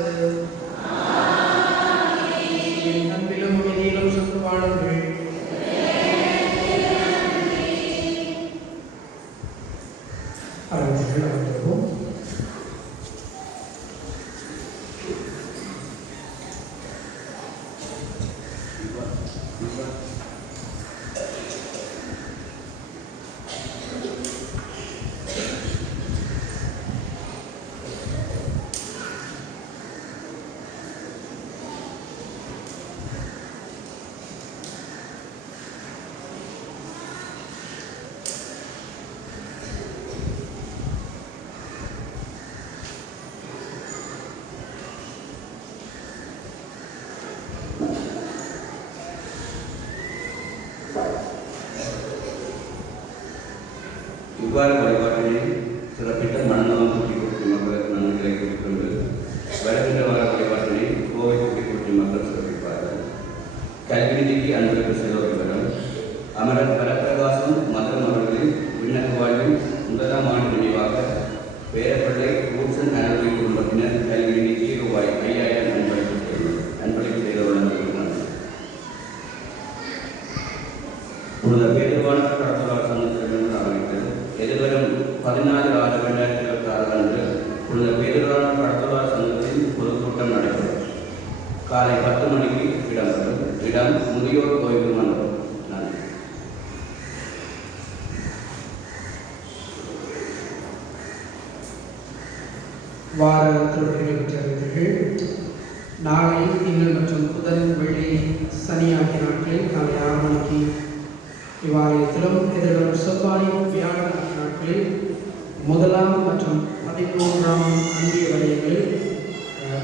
என் அன்பிலும் அமைதியிலும் சென்று வாழுங்கள். அரங்கத்தில் அமர்ந்திருப்போம். இவ்வாறு வழிபாட்டில் சிறப்பித்த மனநலம் குட்டிக்குட்டி மக்களுக்கு நன்மைகளை குறிக்கொண்டு வருகின்ற வார வழிபாட்டினை கோவை குட்டிக்குட்டி மக்கள் சிறப்பிப்பார்கள். கல்விநிதிக்கு அன்பளிப்பு செய்தவர்களிடம் அமரர் வரப்பிரகாசம் மதுரம் அவர்களின் விண்ணக வாழ்வின் முதலாம் ஆண்டு நினைவாக பேரப்பிள்ளை ரூட்சன் அனர்வை குடும்பத்தினர் கல்விநிதிக்கு ரூபாய் 5000 அன்பளிப்பு செய்தவர்கள் புனித பேருவான கடத்தலார் சங்கத்திலிருந்து ஆரம்பித்தது. எதிர்வரும் 14/6/2026 அன்று புனித பேருவான கடத்தலார் சங்கத்தின் பொதுக்கூட்டம் நடைபெறும். காலை 10 மணிக்கு இடம்பெறும். இடம் முதியோர் கோயில் மண்டபம். நன்றி. வார திருப்பணிகள் பெற்றவர்கள் நாளை திங்கள் மற்றும் புதன் வெள்ளி சனி ஆகிய நாட்களில் காலை 6 மணிக்கு இவ்வாலயத்திலும் எதிர்வரும் செவ்வாய் வியாழன் ஆகிய நாட்களில் 1ஆம் மற்றும் 13ஆம் அன்பிய வலயங்களில்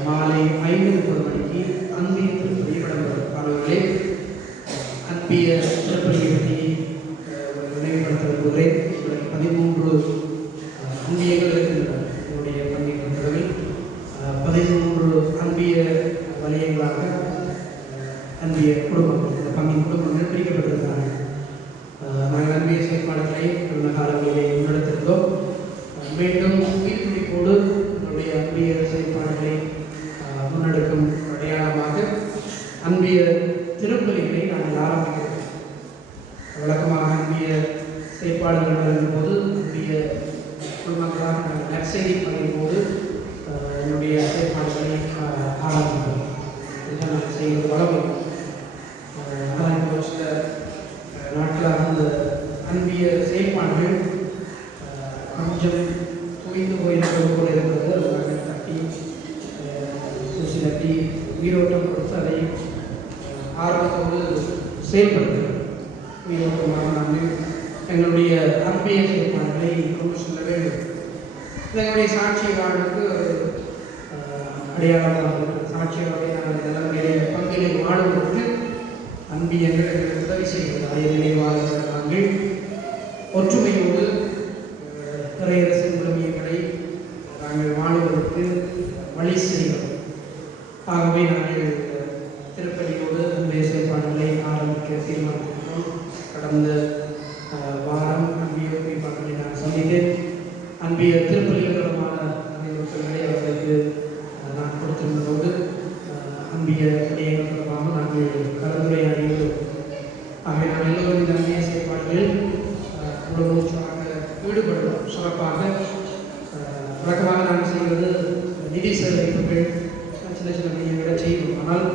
மாலை 5:30 மணிக்கு அன்பிய திருப்பலி இடம்பெறும். அவர்களே அன்பிய திருப்பலியை பற்றி நினைவுபடுத்த விரும்புகிறேன். 13 அன்பியங்கள் இருக்கின்றன. என்னுடைய பங்கை பொறுத்தளவில் 13 அன்பிய வலயங்களாக அன்பிய குடும்பங்கள், இந்த பங்கின் குடும்பங்கள் பிரிக்கப்பட்டிருக்கிறார்கள். நாங்கள் அன்பிய செயற்பாடுகளை கடந்த காலங்களிலே முன்னெடுத்திருந்தோம். மீண்டும் உயிர்த்துடிப்போடு நம்முடைய அன்பிய செயற்பாடுகளை முன்னெடுக்கும் அடையாளமாக அன்பிய திருப்பலிகளை நாங்கள் ஆரம்பிக்கிறோம். வழக்கமாக அன்பிய செயற்பாடுகள் நடக்கும் போது அன்பிய குடும்பங்களாக நாங்கள் நற்செய்தி பணியும் போது என்னுடைய செயற்பாடுகளை ஆரம்பிப்போம். இதுதான் நாங்கள் செய்வது வளமை. ஆனால் இப்போ சில நாட்களாக அந்த அன்பிய செயற்பாடுகள் கொஞ்சம் குவிந்து போயிருப்பது போல இருக்கிறது. அதை தட்டி தூசி தட்டி உயிரோட்டம் கொடுத்து அதை ஆர்வத்தோடு செயல்படுத்துகிறோம். உயிரோட்டமாக நாங்கள் எங்களுடைய அன்பிய செயற்பாடுகளை கொண்டு செல்ல வேண்டும். எங்களுடைய சாட்சிய வாழ்வுக்கு ஒரு அடையாளமாக சாட்சியாக நாங்கள் தலைமுறையிலே பங்கிலே வாழுவதற்கு அன்பியங்கள் எங்களுக்கு உதவி செய்கிறது. அயலிலே வாழ்கிற நாங்கள் ஒற்றுமையோடு இறையரசின் விழுமியங்களை நாங்கள் வாழுவதற்கு வழி செய்கிறோம். ஆகவே நாங்கள் திருப்பதியோடு அன்பிய செயற்பாடுகளை ஆரம்பிக்க தீர்மானிக்கிறோம். கடந்த வாரம் அன்பிய குறிப்பாடுகளை நான் சந்தித்தேன். அன்பிய திருப்பலிகளுமான அறிவுறுத்தல்களை அவர்களுக்கு நான் கொடுத்திருந்ததோடு அன்பிய விடயங்கள் தொடர்பாக நாங்கள் கலந்துரையாடியுள்ளோம். ஆகவே நான் எல்லோரும் இந்த அன்பிய செயற்பாடுகளில் முழுமூச்சாக ஈடுபடுவோம். சிறப்பாக வழக்கமாக நாங்கள் செய்வது நிதி சேகரிப்புகள் சின்ன சின்ன விடயங்களை செய்வோம். ஆனால்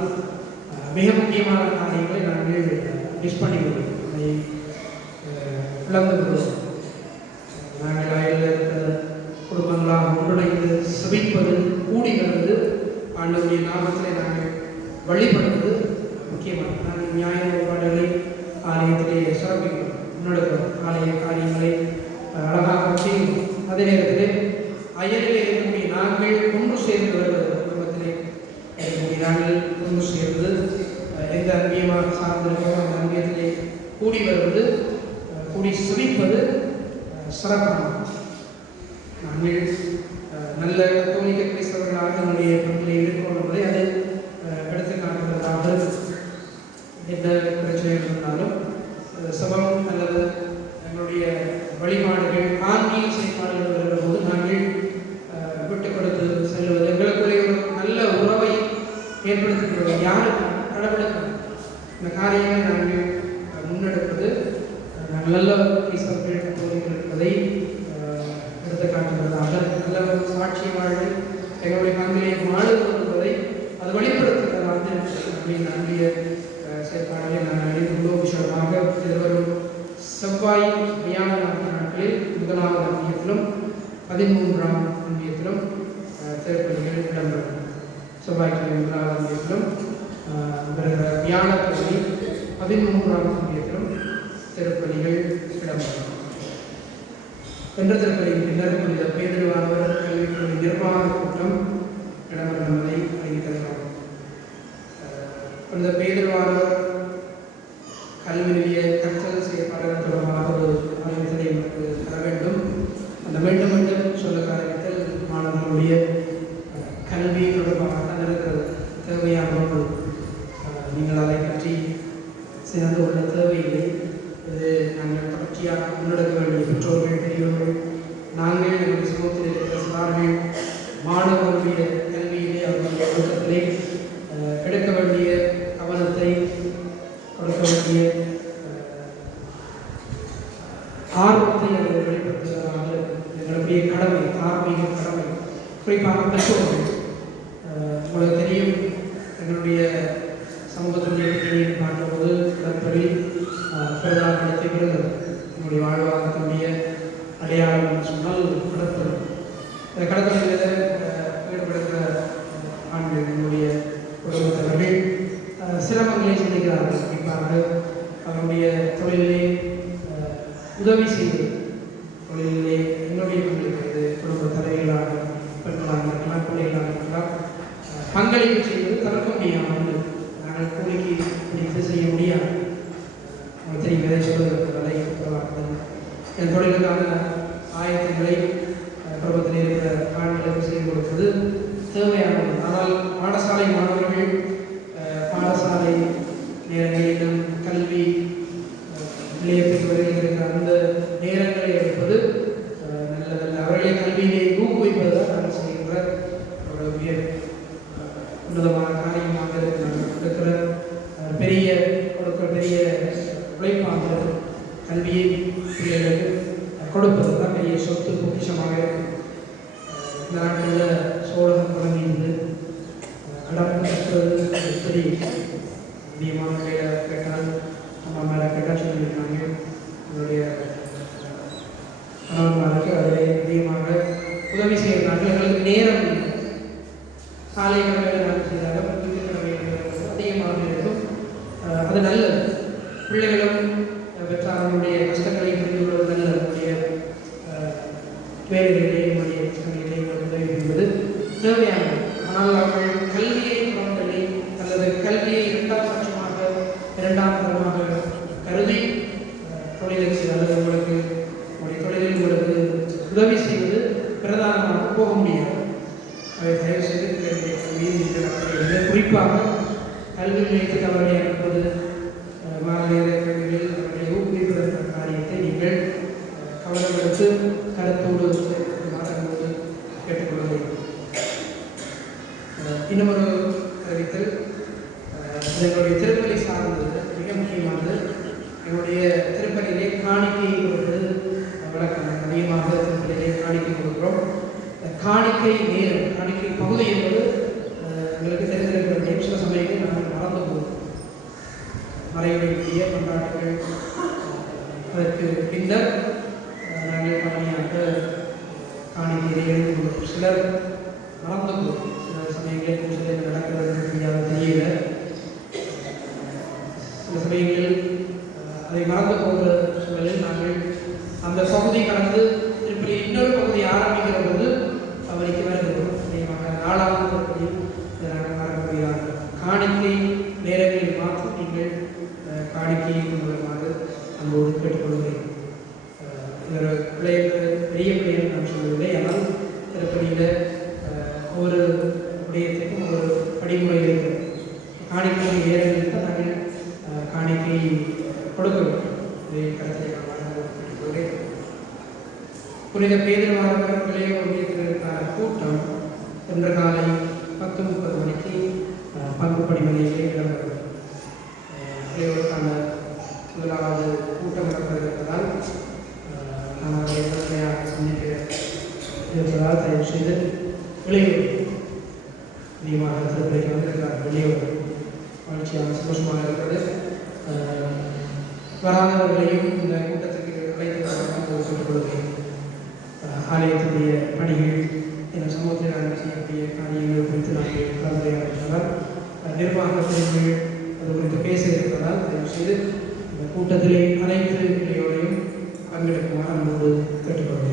மிக முக்கியமான காரியங்களை நாங்கள் மிஸ் பண்ணிவிடுவோம். அதை இழந்து விடுவோம். நாங்கள் அயலில் இருக்கிற குடும்பங்களாக ஒன்றிணைந்து செபிப்பது, கூடி வருவது, ஆண்டவருடைய நாமத்திலே நாங்கள் வழிபடுவது முக்கியமானது. நாங்கள் நியாய வழிபாடுகளை ஆலயத்திலே சிறப்பிக்கிறோம், முன்னெடுக்கிறோம். ஆலய காரியங்களை அழகாக செய்வோம். அன்பியமாக சார்ந்திருக்கிறோம். அந்த அன்பியத்திலே கூடி வருவது, கூடி சுவிப்பது சிறப்பான. நாங்கள் நல்ல கத்தோலிக்க கிறிஸ்தவர்களாக நம்முடைய பங்கிலே இருக்கிறோம் என்பதை அது எடுத்து காட்டுகிறதாக எந்த பிரச்சனை இருந்தாலும் சபம் அல்லது எங்களுடைய வழிபாடுகள் ஆன்மீக செயற்பாடுகள் வருகிற போது நாங்கள் விட்டு கொடுத்து செல்வது, எங்களுக்குள்ளே ஒரு நல்ல உறவை ஏற்படுத்துகிறது. யாரும் கடவுளுக்கு இந்த காரியங்களை நாங்கள் முன்னெடுப்பது நாங்கள் நல்ல கிறிஸ்தவர்கள் கத்தோலிக்கர்கள் இருப்பதை எடுத்து காட்டுகிறதாக நல்ல சாட்சி வாழ்வு எங்களுடைய பங்கிலே வாழ்வு என்பதை அது வெளிப்படுத்துகிறதாக அப்படின்னு அன்பிய செயற்பாடுகளை நாங்கள் அறிந்துள்ளோம். விஷயமாக எதிர்வரும் செவ்வாய் வியாழன் நாட்களில் 1ஆம் அன்பியத்திலும் 13ஆம் அன்பியத்திலும் திருப்பலிகள் இடம்பெறும். செவ்வாய்க்கிழமை 1ஆம் அன்பியத்திலும் வருகிற வியாழக்கிழமை 13ஆம் அன்பியத்திலும் திருப்பலிகள் இடம்பெறும். என்ற திருப்பலியின் பின்னர் புனித பேதுருவானவர் கல்விக்குழு நிர்வாக கூட்டம் இடம்பெறும் என்பதை அறிவித்திருக்கிறோம். புனித பேதுருவானவர் கல்வி நிலைய கற்றல் செயற்பாடுகள் தொடர்பாக ஒரு அறிவித்தலை எனக்கு தர வேண்டும். அந்த வேண்டும் என்று சொல்ல காரியத்தில் மாணவர்களுடைய கல்வி தொடர்பாக தான் இருக்கிறது. தேவையான ஒன்று நீங்கள் அதை பற்றி சிறந்து கொள்ள தேவையில்லை. இது நாங்கள் தொடர்ச்சியாக முன்னெடுக்க வேண்டிய பெற்றோர்கள், பெரியவர்கள், நாங்கள் எங்களுடைய சமூகத்தில் இருக்கிற சிறார்கள், மாணவர்களுடைய கல்வியிலே அவர்களுடைய ஒழுக்கத்திலே எடுக்க வேண்டிய கவனத்தை கொடுக்க வேண்டிய ஆர்வத்தை அவர்கள் வெளிப்படுத்துவதாக எங்களுடைய கடமை, ஆன்மீக கடமை. குறிப்பாக பெற்றோர்கள், உங்களுக்கு தெரியும், எங்களுடைய சமூகத்தினுடைய பின்னணியை பார்க்கும்போது கடற்பொழில் பிறந்தால் நடத்துகிறது. என்னுடைய வாழ்வாதாரத்தினுடைய அடையாளம் சொன்னால் கடற்பொழில். இந்த கடற்பொழிலில் ஈடுபடுகிற ஆண்கள், என்னுடைய குடும்பத்தவர்கள் சிரமங்களை சந்திக்கிறார்கள். குறிப்பாக அவருடைய தொழிலிலே உதவி செய்வது, தொழிலிலே என்னுடைய பங்களிப்பது, குடும்ப தலைவர்களாக பெண்களாக இருக்கலாம், பிள்ளைகளாக இருக்கலாம், பங்களிப்பு செய்வது தவிர்க்க முடியாமல் நாங்கள் கூலிக்கு பிடித்து செய்ய முடியாது. தெரியும், எதை சொல்வதற்கு வரை என் தொழிலுக்கான ஆயத்தங்களை குடும்பத்தில் இருக்கிற ஆண்களுக்கு செய்து கொடுப்பது தேவையானது. ஆனால் பாடசாலை மாணவர்கள் பாடசாலை நேரங்களிலும் கல்வி நிலையத்துக்கு வருகின்ற அந்த நேரங்களை எடுப்பது நல்லதல்ல. அவர்களை கல்வியிலே ஊக்குவிப்பது தான் நாங்கள் செய்கின்ற ஒரு உயர் உன்னதமான காரியமாக இருக்கிற பெரிய உழைப்பாக கல்வியை பிள்ளைகளுக்கு கொடுப்பது தான் பெரிய சொத்து, பொக்கிஷமாக இருக்கும். இந்த நாட்களில் சோழகம் தொடங்கியிருந்து கடன் கட்டுறது எப்படி அதிகமான வேலை கேட்டால் அம்மா மேலே கேட்டால் சொல்லியிருக்காங்க. என்னுடைய கணவன்மாருக்கு அதில் அதிகமாக உதவி செய்கிறாங்க. எங்களுக்கு நேரம் இல்லை. காலை கடமையில் நாங்கள் செய்தாலும் வீட்டுக்கிழமைகள் அதிகமாக இருக்கும். அது நல்லது. பிள்ளைகளும் பெற்றார்களுடைய கஷ்டங்களை புரிந்து கொள்வது நல்லது. நம்முடைய வேலைகளிலே நம்முடைய கஷ்டங்களிலே உதவி என்பது தேவையானது. ஆனால் அவர்கள் கல்வியை புறந்தள்ளி அல்லது கல்வியை இரண்டாம் தரமாக கருதி தொழிலை அல்லது உங்களுக்கு உங்களுடைய தொழிலில் உங்களுக்கு உதவி செய்வது பிரதானமாக போக முடியாது. அதை தயவு செய்து கல்வியை குறிப்பாக கல்வி நிலையத்துக்கு அவர்களை அனுப்புவது, மாநில கல்விகளில் அவர்களை ஊக்குவிப்பதற்கான காரியத்தை நீங்கள் கவனம் எடுத்து கருத்தோடு மாற்றங்களோடு கேட்டுக்கொள்ள வேண்டும். இன்னொரு அறிவித்தல் எங்களுடைய திருப்பலி சார்ந்தது மிக முக்கியமானது. எங்களுடைய திருப்பலியிலே காணிக்கை கொடுப்பது வழக்கம். அதிகமாக திருப்பலியிலே காணிக்கை கொடுக்கிறோம். காணிக்கை நேரம், காணிக்கை பகுதி என்பது எங்களுக்கு தெரிந்திருக்கிற வேண்டிய சில சமயங்கள் நாங்கள் மறந்து போகிறோம். மறைவுடைய கொண்டாட்டங்கள் அதற்கு பின்னர் நாங்கள் பணியாக காணிக்கையை எழுதி கொடுக்கிறோம். சிலர் மறந்து போகிறோம். சில சமயங்கள் சிலர் நடக்கிறது தெரியல. சில சமயங்களில் அதை மறந்து போகிற சூழலில் நாங்கள் அந்த பகுதி கடந்து திருப்பி இன்னொரு பகுதி ஆரம்பிக்கிற போது அவருக்கு வருகிறோம். அதிகமாக 4வது பகுதியில் இதை நாங்கள் மறக்க முடியாது. காணிக்கை நேரங்களில் மாற்றி நீங்கள் காணிக்கையை கொண்டுவருமாறு அன்போடு கேட்டுக்கொள்கிறேன். இதில் பிள்ளைகள் பெரிய பிள்ளைகள் நான் சொல்லவில்லை, ஆனால் திருப்பணியில் ஒவ்வொரு விடயத்துக்கும் ஒரு படிமுறை இருக்கிறது. காணிக்கை நேரங்களுக்கு தான் நாங்கள் காணிக்கை கொடுக்க வேண்டும். இதை கருத்தை கேட்டுக்கொள்கிறேன். புனித பேதர் பிள்ளைகள் ஒன்றியத்திற்கான கூட்டம் இன்று காலை 10:30 மணிக்கு பங்கு படிமனையிலே இடம்பெறும். பிள்ளைகளுக்கான முதலாவது கூட்டம் நடப்பதற்கால் நான் அவர்களை உடனடியாக சந்திக்க இருப்பதால் தயவு செய்து விளைவுகள் அதிகமாக திருப்பதிக்கு வந்திருக்கிறார். வெளியூர் மகிழ்ச்சியாக சந்தோஷமாக இருக்கிறது. வராதவர்களையும் இந்த கூட்டத்துக்கு அழைத்து சொல்லிக்கொள்கிறேன். ஆலயத்துடைய பணிகள் இந்த சமூகத்தில் நாங்கள் செய்யக்கூடிய காரியங்கள் குறித்து நாங்கள் கலந்துரையாடுவதால் நிர்வாகத்திற்கு அது குறித்து பேச இருப்பதால் தயவு செய்து இந்த கூட்டத்திலே அனைத்து நிலையோடையும் பங்கெடுக்குமாறு அன்போடு கேட்டுக்கொள்கிறேன்.